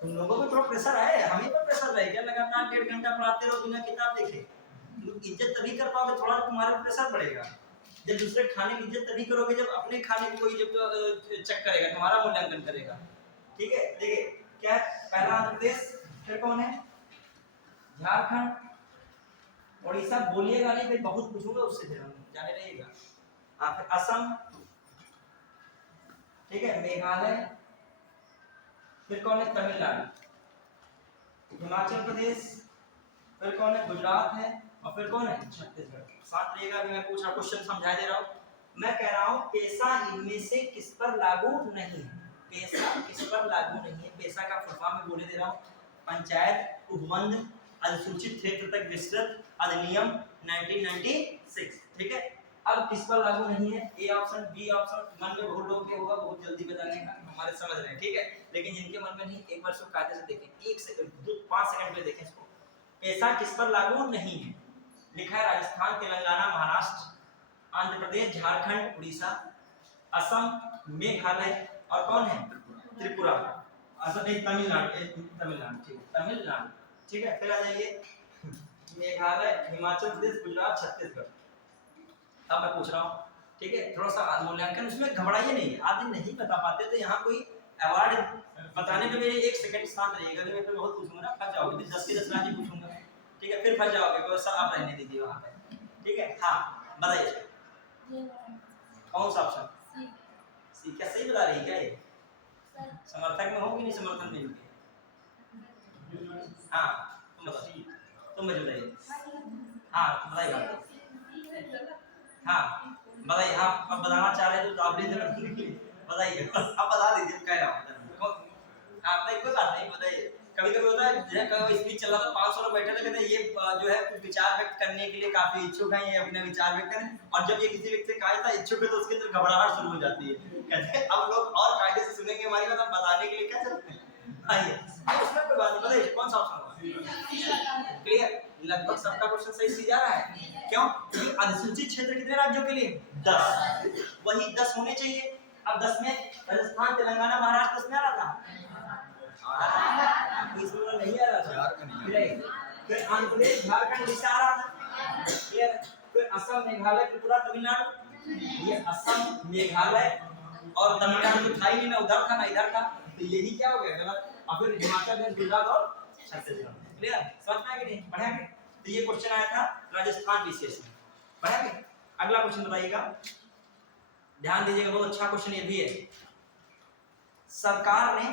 तुम लोगों को थोड़ा प्रेशर है, हमें तो प्रेशर रहे क्या? लगातार 1.5 घंटा पढ़ाते रहो बिना किताब देखे, तुम इज्जत तभी कर पाओगे, थोड़ा तुम्हारे ऊपर प्रेशर पड़ेगा। जब दूसरे खाने की इज्जत तभी करोगे जब अपने खाने की कोई जब चेक करेगा, तुम्हारा मूल्यांकन करेगा, ठीक है? देखिए क्या है, पहला आंध्र प्रदेश, फिर कौन है? झारखंड, उड़ीसा बोलिएगा नहीं, फिर बहुत पूछूंगा उससे, फिर हम जाने रहिएगा। हाँ फिर असम, ठीक है? मेघालय, फिर कौन है? तमिलनाडु, हिमाचल प्रदेश, फिर कौन है? गुजरात है, और फिर कौन है? छत्तीसगढ़। साथ रहिएगा, अभी मैं पूछ रहा क्वेश्चन समझा दे रहा हूँ। मैं कह रहा हूँ पेशा इनमें से किस पर लागू नहीं है? पेशा किस पर लागू नहीं है? पेशा का फुल फॉर्म मैं बोले दे रहा हूँ, पंचायत उपबंध अधिसूचित क्षेत्र तक विस्तृत अधिनियम 1996, ठीक है? अब किस पर लागू नहीं है? A option, B option. मन में बहुत लोगों के होगा, बहुत जल्दी बताने का, हमारे समझ रहे हैं, ठीक है? लेकिन जिनके मन में नहीं, एक बार इसको कायदे से देखें, 1 सेकंड 5 सेकंड में देखें इसको। पेशा किस पर लागू नहीं है? लिखा है राजस्थान, तेलंगाना, महाराष्ट्र, आंध्र प्रदेश, झारखंड, उड़ीसा, असम, मेघालय, और कौन है? त्रिपुरा। असम नहीं, तमिलनाडु, तमिलनाडु, ठीक है? तमिलनाडु, ठीक है? फिर आ जाइए मेघालय, हिमाचल प्रदेश, गुजरात, छत्तीसगढ़। अब मैं पूछ रहा हूँ, ठीक है? थोड़ा सा मूल्यांकन उसमें घबराइए नहीं, आदमी नहीं बता पाते तो यहाँ कोई अवार्ड बताने में मेरे 1 सेकंड शांत रहिएगा, मैं तो बहुत पूछूंगा ना, फंस जाओगे, 10 के 10 राज्य पूछूंगा, ठीक है? फिर फंस जाओगे, तो सब आप रहने दीजिए वहाँ पे, ठीक है? हाँ बताइए कौन सा ऑप्शन? सी। क्या सही बता रही है क्या ये? समर्थक में हो कि नहीं समर्थन में होगी? हाँ तुम बताइए, तुम मुझे बताइए। हाँ बताइए, हाँ बताइए। हाँ अब बताना चाह रहे तो आप भी बताइए, अब बता दीजिए, कह रहा हूँ। हाँ नहीं कोई बात नहीं, बताइए। कभी कभी होता है, जो है कभी स्पीच चल रहा था, 500 लोग बैठे थे, कहते हैं ये जो है कुछ विचार व्यक्त करने के लिए काफी इच्छुक हैं, ये अपने विचार व्यक्त करें, और जब ये किसी व्यक्ति से कहा जाता है इच्छुक है तो उसके अंदर घबराहट शुरू हो जाती है, कहते हैं अब लोग और कायदे से सुनेंगे हमारी बात, हम बताने के लिए क्या चलते हैं। आइए उसमें कोई बात नहीं, बताइए कौन सा ऑप्शन होगा? क्लियर? लगभग सबका क्वेश्चन सही सी जा रहा है, क्यों? क्योंकि अधिसूचित क्षेत्र कितने राज्यों के लिए? 10, वही 10 होने चाहिए। अब 10 में राजस्थान, तेलंगाना, महाराष्ट्र 10 में आ रहा था, इसमें नहीं आ रहा था, फिर आंध्र प्रदेश, झारखंड, उड़ीसा आ रहा था, क्लियर? फिर असम, मेघालय, त्रिपुरा, तमिलनाडु, ये असम, मेघालय और तमिलनाडु तो था ही नहीं ना, उधर था ना इधर था, तो यही क्या हो गया गलत। अब फिर हिमाचल प्रदेश, गुजरात और छत्तीसगढ़, क्लियर? समझ में आया कि नहीं? बढ़िया है? तो ये क्वेश्चन आया था राजस्थान विशेष में, बढ़िया है? अगला क्वेश्चन बताइएगा, ध्यान दीजिएगा, बहुत अच्छा क्वेश्चन ये भी है। सरकार ने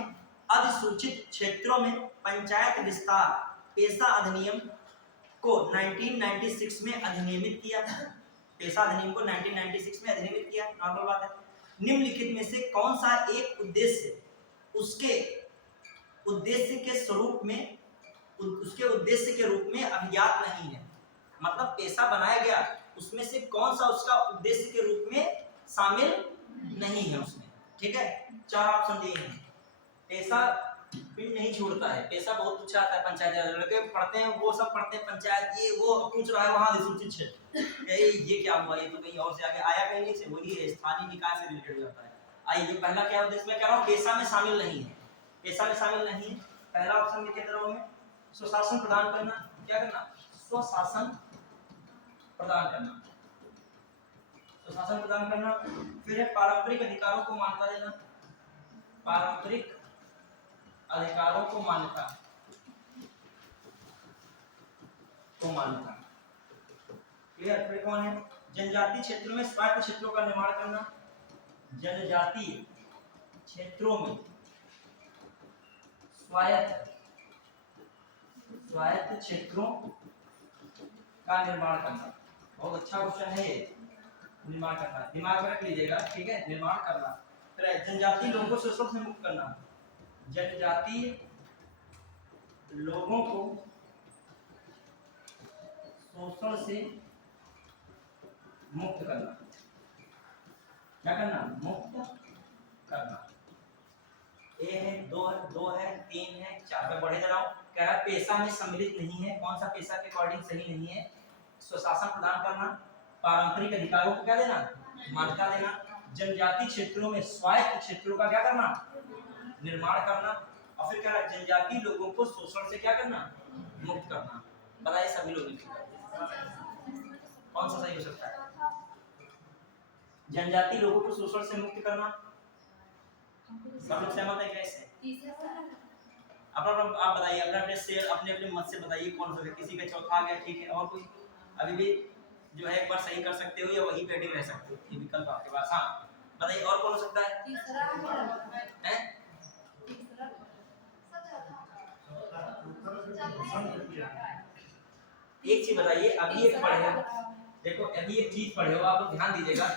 अधिसूचित क्षेत्रों में पंचायत विस्तार पेशा अधिनियम को 1996 में अधिनियमित किया। पेशा अधिनियम को 1996 में अधिनियमित किया, नॉर्मल बात है। निम्नलिखित में से कौन सा एक उद्देश्य उसके उद्देश्य के स्वरूप में उसके उद्देश्य के रूप में अभिज्ञात नहीं है? मतलब पेशा बनाया गया, उसमें से कौन सा उसका उद्देश्य के रूप में शामिल नहीं है उसमें, ठीक है? 4 ऑप्शन दिए हैं। पेशा पिन नहीं छोड़ता है, पेशा बहुत अच्छा आता है, पंचायत लड़के पढ़ते हैं, वो सब पढ़ते हैं पंचायत, ये वो पूछ रहा है वहां अधिसूचित क्षेत्र, ये क्या हुआ, ये तो कहीं और से आगे आया, कहीं से, वही स्थानीय निकाय से रिलेटेड होता है। आइए पहला क्या उद्देश्य मैं कह रहा हूँ, पेशा में शामिल नहीं है, पेशा में शामिल नहीं है। पहला ऑप्शन में कहते रहो, स्वशासन प्रदान करना, क्या करना? स्वशासन प्रदान करना, स्वशासन प्रदान करना। फिर है पारंपरिक अधिकारों को मान्यता देना, पारंपरिक अधिकारों को मान्यता क्लियर? फिर कौन है? जनजातीय क्षेत्रों में स्वायत्त क्षेत्रों का निर्माण करना, जनजातीय क्षेत्रों में स्वायत्त क्षेत्रों का निर्माण करना, बहुत अच्छा क्वेश्चन है ये, निर्माण करना, दिमाग में रख लीजिएगा, ठीक है? निर्माण करना। फिर जनजातीय लोगों को शोषण से मुक्त करना, जनजातीय लोगों को शोषण से मुक्त करना, क्या करना? मुक्त करना। ए 6 है, 2 है, 3 है, 4 में बढ़े जा रहा हूँ। कह रहा है पेशा में सम्मिलित नहीं है। कौन सा पेशा के अकॉर्डिंग सही नहीं है? स्वशासन प्रदान करना, पारंपरिक अधिकारों को क्या देना, मान्यता देना, जनजाति क्षेत्रों में स्वायत्त क्षेत्रों का क्या करना, निर्माण करना, और फिर क्या है, जनजाति लोगों को शोषण से क्या करना, मुक्त करना। बताइए सभी लोग कौन सा सही हो सकता है? जनजाति लोगों को शोषण से मुक्त करना। सब लोग सहमत है कैसे? आप बताइए, अपने अपने मत से बताइए कौन सा। किसी का चौथा आ गया, ठीक है। और कोई अभी भी जो है एक बार सही कर सकते हो या वही पेंडिंग रह सकते हो, ये विकल्प आपके पास। हाँ बताइए, और कौन हो सकता है? एक चीज बताइए, अभी एक पढ़े, देखो अभी एक चीज पढ़े हो, आप ध्यान दीजिएगा।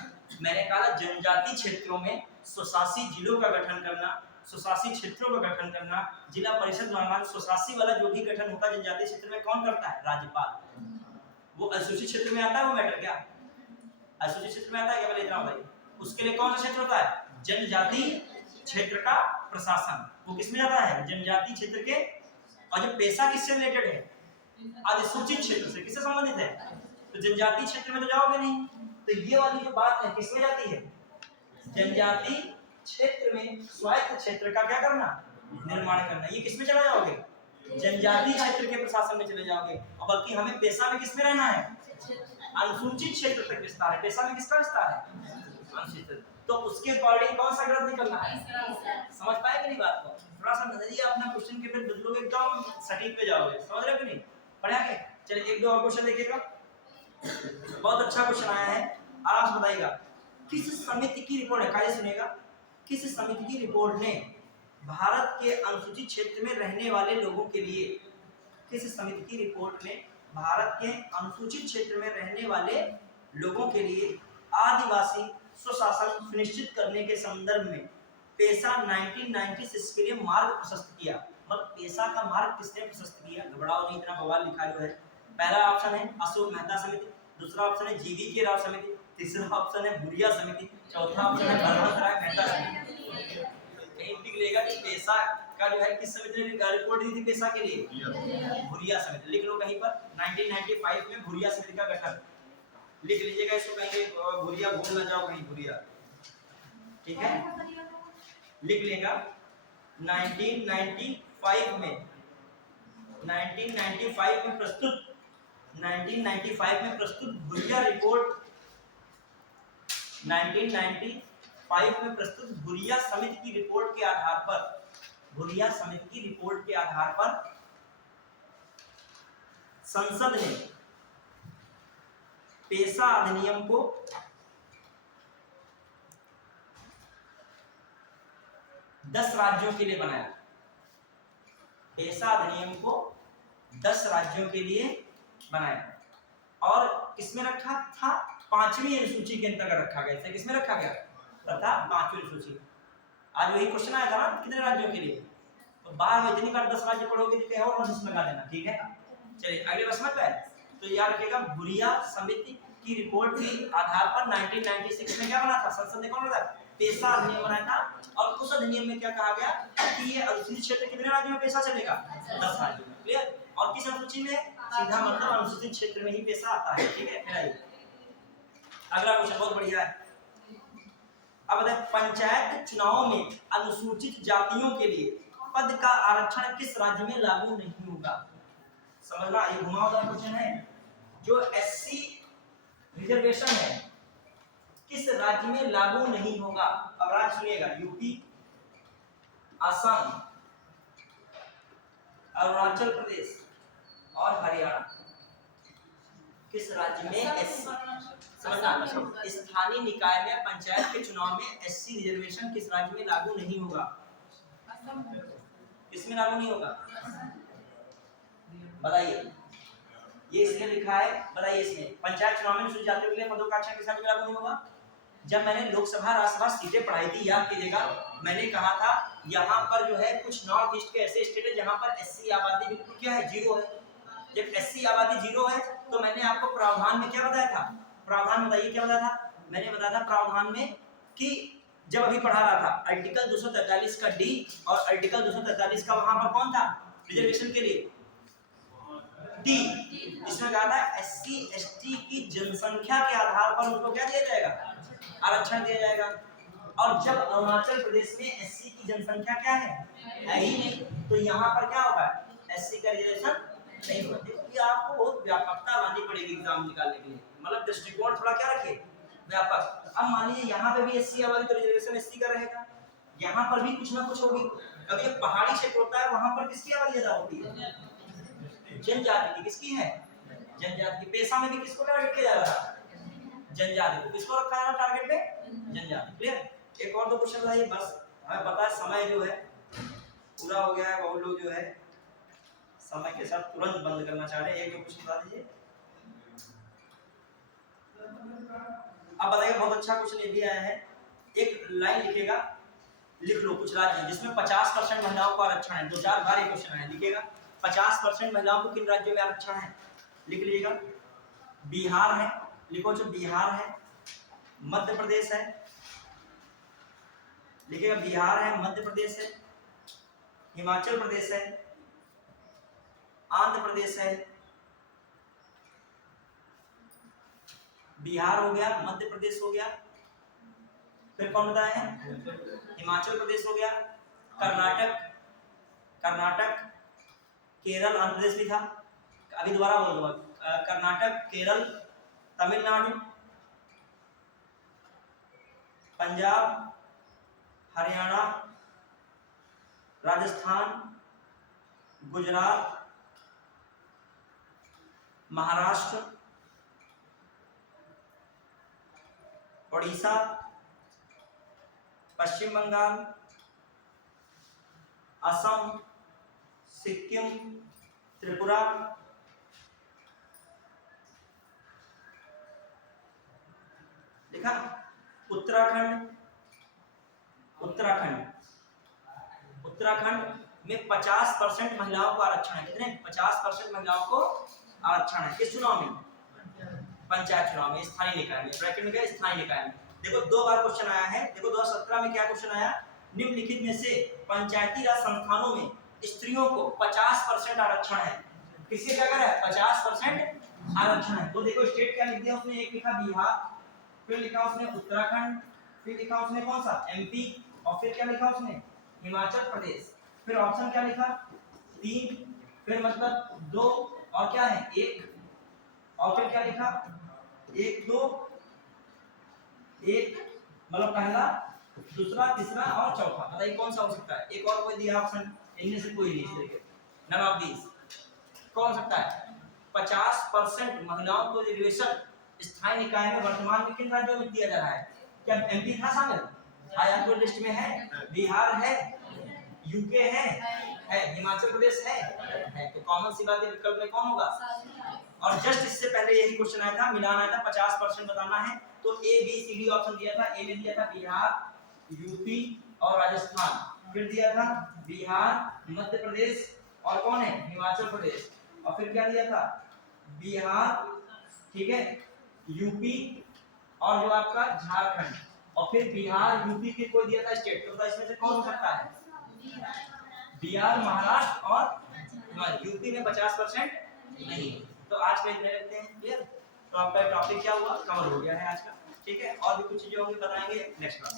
मैंने कहा जनजाति क्षेत्रों में स्वशासी जिलों का गठन करना, स्वशासी क्षेत्रों का गठन करना, जिला परिषद महामान स्वशासी वाला जो भी गठन होता है जनजाति क्षेत्र में कौन करता है? राज्यपाल। वो अनुसूचित क्षेत्र में आता है, वो मैटर क्या? अनुसूचित क्षेत्र में आता है क्या? पहले इतना बताइए। उसके लिए कौन सा क्षेत्र होता है? जनजाति क्षेत्र का प्रशासन। वो किसमें आता है? जनजाति क्षेत्र के। और जो पेशा किससे रिलेटेड है? अधिसूचित क्षेत्र से। किससे संबंधित है? तो जनजाति क्षेत्र में तो जाओगे नहीं, तो ये वाली जो बात है किसमें जाती है? जनजाति क्षेत्र में स्वायत्त क्षेत्र का क्या करना, निर्माण करना। ये किसमें चला जाओगे? जनजाति क्षेत्र के प्रशासन में चले जाओगे। और बल्कि हमें पेशा में किसमें रहना है? अनुसूचित क्षेत्र तक विस्तार है। पेशा में किसका विस्तार है? अनुसूचित। तो उसके अकॉर्डिंग कौन सा ग्रंथ निकलना है? समझ पाए कि नहीं बात को? थोड़ा सा नजरिया अपना क्वेश्चन के फिर बदलोगे, एकदम सटीक पे जाओगे। समझ रहे हो कि नहीं? पढ़ा के चलिए, एक दो और क्वेश्चन देखिएगा। बहुत अच्छा क्वेश्चन आया है, आराम से बताइएगा। किस समिति की रिपोर्ट है, कायदे सुनिएगा। किस समिति की रिपोर्ट ने भारत के अनुसूचित क्षेत्र में रहने वाले लोगों के लिए, किस समिति की रिपोर्ट ने भारत के अनुसूचित क्षेत्र में रहने वाले लोगों के लिए आदिवासी स्वशासन सुनिश्चित करने के संदर्भ में पेशा 1996 के लिए मार्ग प्रशस्त किया? मतलब पेशा का मार्ग किसने प्रशस्त किया? घबराओ नहीं, इतना बवाल लिखा जो है। पहला ऑप्शन है अशोक मेहता समिति, दूसरा ऑप्शन है जीवी के राव समिति, तीसरा ऑप्शन है भूरिया समिति, चौथा ऑप्शन है भगवंतराय मेहता समिति। कहीं निकलेगा कि पेशा का जो है किस समिति ने रिपोर्ट दी थी पेशा के लिए? भूरिया समिति। लिख लो कहीं पर 1995 में भूरिया समिति का गठन। लिख लीजिएगा इसको, कहीं भूरिया भूल ना जाओ कहीं, भूरिया। ठीक है, लिख लेगा 1995 में 1995 में प्रस्तुत 1995 में प्रस्तुत भूरिया रिपोर्ट 1995 में प्रस्तुत भूरिया समिति की रिपोर्ट के आधार पर, भूरिया समिति की रिपोर्ट के आधार पर संसद ने पेशा अधिनियम को 10 राज्यों के लिए बनाया। पेशा अधिनियम को 10 राज्यों के लिए बनाया और किसमें रखा था? 5वीं अनुसूची के अंतर्गत रखा गया। इसे किसमें रखा गया तथा? 5वीं अनुसूची। आज वही क्वेश्चन आया था ना, कितने राज्यों के लिए? तो बार में इतनी बार 10 राज्य पढ़ोगे तो क्या और नोटिस लगा देना। ठीक है, चलिए अगले प्रश्न पे। तो याद रखिएगा, भूरिया समिति की रिपोर्ट के आधार पर 1996 में क्या बना था? संसद ने कौन बनाया? पेशा अधिनियम बनाया था। और उस अधिनियम में क्या कहा गया कि ये अनुसूचित क्षेत्र कितने राज्यों में पेशा चलेगा? 10 राज्यों में। क्लियर? और किस अनुसूची में? सीधा मतलब अनुसूचित क्षेत्र में ही पेशा आता है। ठीक है, फिर आइए अगला क्वेश्चन, बहुत बढ़िया है। अब बताएं, पंचायत चुनावों में अनुसूचित जातियों के लिए पद का आरक्षण किस राज्य में लागू नहीं होगा? समझना, ये घुमावदार क्वेश्चन है। जो एससी रिजर्वेशन है किस राज्य में लागू नहीं होगा? अब राज्य सुनिएगा, यूपी, असम, अरुणाचल प्रदेश और हरियाणा। किस राज्य में एससी, समझना, स्थानीय निकाय में पंचायत के चुनाव में एससी रिजर्वेशन किस राज्य में लागू नहीं होगा? किसमें लागू नहीं होगा? बताइए, ये इसमें लिखा है, बताइए इसमें पंचायत चुनाव में अनुसूचित जातियों के लिए पदों का आरक्षण किस राज्य में लागू नहीं होगा? जब मैंने लोकसभा राज्यसभा सीटें पढ़ाई थी, याद कीजिएगा, मैंने कहा था यहाँ पर जो है कुछ नॉर्थ ईस्ट के ऐसे स्टेट है जहाँ पर एससी आबादी बिल्कुल क्या है? 0 है। जब एससी आबादी 0 है तो मैंने आपको प्रावधान में क्या बताया था? प्रावधान बताइए क्या बताया था? मैंने बताया था प्रावधान में कि जब अभी पढ़ा रहा था आर्टिकल 243 का डी और आर्टिकल 243 का वहां पर कौन था रिजर्वेशन के लिए डी, इसमें कहा था एससी एसटी की जनसंख्या के आधार पर उनको क्या दिया जाएगा आरक्षण दिया जाएगा। और जब अरुणाचल प्रदेश में एससी की जनसंख्या क्या है ही नहीं, तो यहाँ पर क्या होगा एससी का रिजर्वेशन नहीं होगा। देखिए आपको बहुत व्यापकता लानी पड़ेगी एग्जाम निकालने के लिए, मतलब दृष्टिकोण थोड़ा क्या रखे व्यापक। अब मान लीजिए यहाँ पे भी एससी वाली तो रिजर्वेशन एससी का रहेगा, यहाँ पर भी कुछ ना कुछ होगी। अगर ये पहाड़ी क्षेत्र होता है वहां पर किसकी आवाज ज्यादा होती है जनजाति की, किसकी है जनजाति की। पेशा में भी किसको टारगेट किया जा रहा है जनजाति को, किसको रखा है टारगेट पे जनजाति। क्लियर। एक और दो क्वेश्चन है बस, हमें पता है समय जो है पूरा हो गया है, बहुत लोग जो है समय के साथ तुरंत बंद करना चाह रहे हैं। एक दो क्वेश्चन बता दीजिए। अब बताइए बहुत अच्छा क्वेश्चन ये भी आया है, एक लाइन लिखेगा लिख लो कुछ राज्य जिसमें 50% महिलाओं को आरक्षण है। दो चार बार ये क्वेश्चन है, लिखेगा 50% महिलाओं को किन राज्यों में आरक्षण है, लिख लीजिएगा। बिहार है, लिखो जो बिहार है, मध्य प्रदेश है, लिखिएगा बिहार है, मध्य प्रदेश है, हिमाचल प्रदेश है, आंध्र प्रदेश है। बिहार हो गया, मध्य प्रदेश हो गया, फिर कौन बताया है हिमाचल प्रदेश हो गया, कर्नाटक, केरल, आंध्र प्रदेश भी था। अभी दोबारा बोल दूंगा, कर्नाटक, केरल, तमिलनाडु, पंजाब, हरियाणा, राजस्थान, गुजरात, महाराष्ट्र, उड़ीसा, पश्चिम बंगाल, असम, सिक्किम, त्रिपुरा, लिखा, उत्तराखंड में 50% महिलाओं को आरक्षण है। कितने 50% महिलाओं को आरक्षण है। किस चुनाव में पंचायत चुनाव में, स्थानीय निकाय में, ब्रैकेट में क्या स्थानीय निकाय में। देखो दो बार क्वेश्चन आया है। देखो 2017 में क्या क्वेश्चन आया, निम्नलिखित में से पंचायती राज संस्थानों में स्त्रियों को 50% आरक्षण है। किसके क्या है 50% आरक्षण है। तो देखो स्टेट क्या लिख दिया उसने, एक लिखा बिहार, फिर लिखा उसने उत्तराखंड, फिर लिखा उसने कौन सा एमपी, और फिर क्या लिखा उसने हिमाचल प्रदेश। फिर ऑप्शन क्या लिखा 3, फिर मतलब 2 और क्या है 1, और फिर क्या लिखा 1 2 1, मतलब पहला, दूसरा, तीसरा और चौथा। बताइए कौन सा हो सकता है। एक और कोई दिया ऑप्शन, इनमें से कोई नहीं, इस तरीके नन ऑफ दीज कौन हो सकता है। 50% महिलाओं को रिजर्वेशन स्थायी निकाय में वर्तमान में किन राज्यों में दिया जा रहा है। क्या एमपी था शामिल, आया तो लिस्ट में है, बिहार है, यूके है, हिमाचल प्रदेश है। तो कॉमन सी बात है विकल्प में कौन होगा। और जस्ट इससे पहले यही क्वेश्चन आया था, मिलान आया था, 50% बताना है। तो A B C D option दिया था। ए में दिया था बिहार, यूपी और राजस्थान, फिर दिया था बिहार, मध्य प्रदेश और कौन है हिमाचल प्रदेश, और फिर क्या दिया था बिहार, ठीक है, यूपी और जो आपका झारखंड, और फिर बिहार यूपी के कोई दिया था स्टेट। तो इसमें से कौन हो सकता है बिहार, महाराष्ट्र और यूपी में 50% नहीं। तो आज का इतने रखते हैं। क्लियर। तो आपका टॉपिक क्या हुआ, कवर हो गया है आज का। ठीक है, और भी कुछ चीजें होंगी बताएंगे नेक्स्ट क्लास।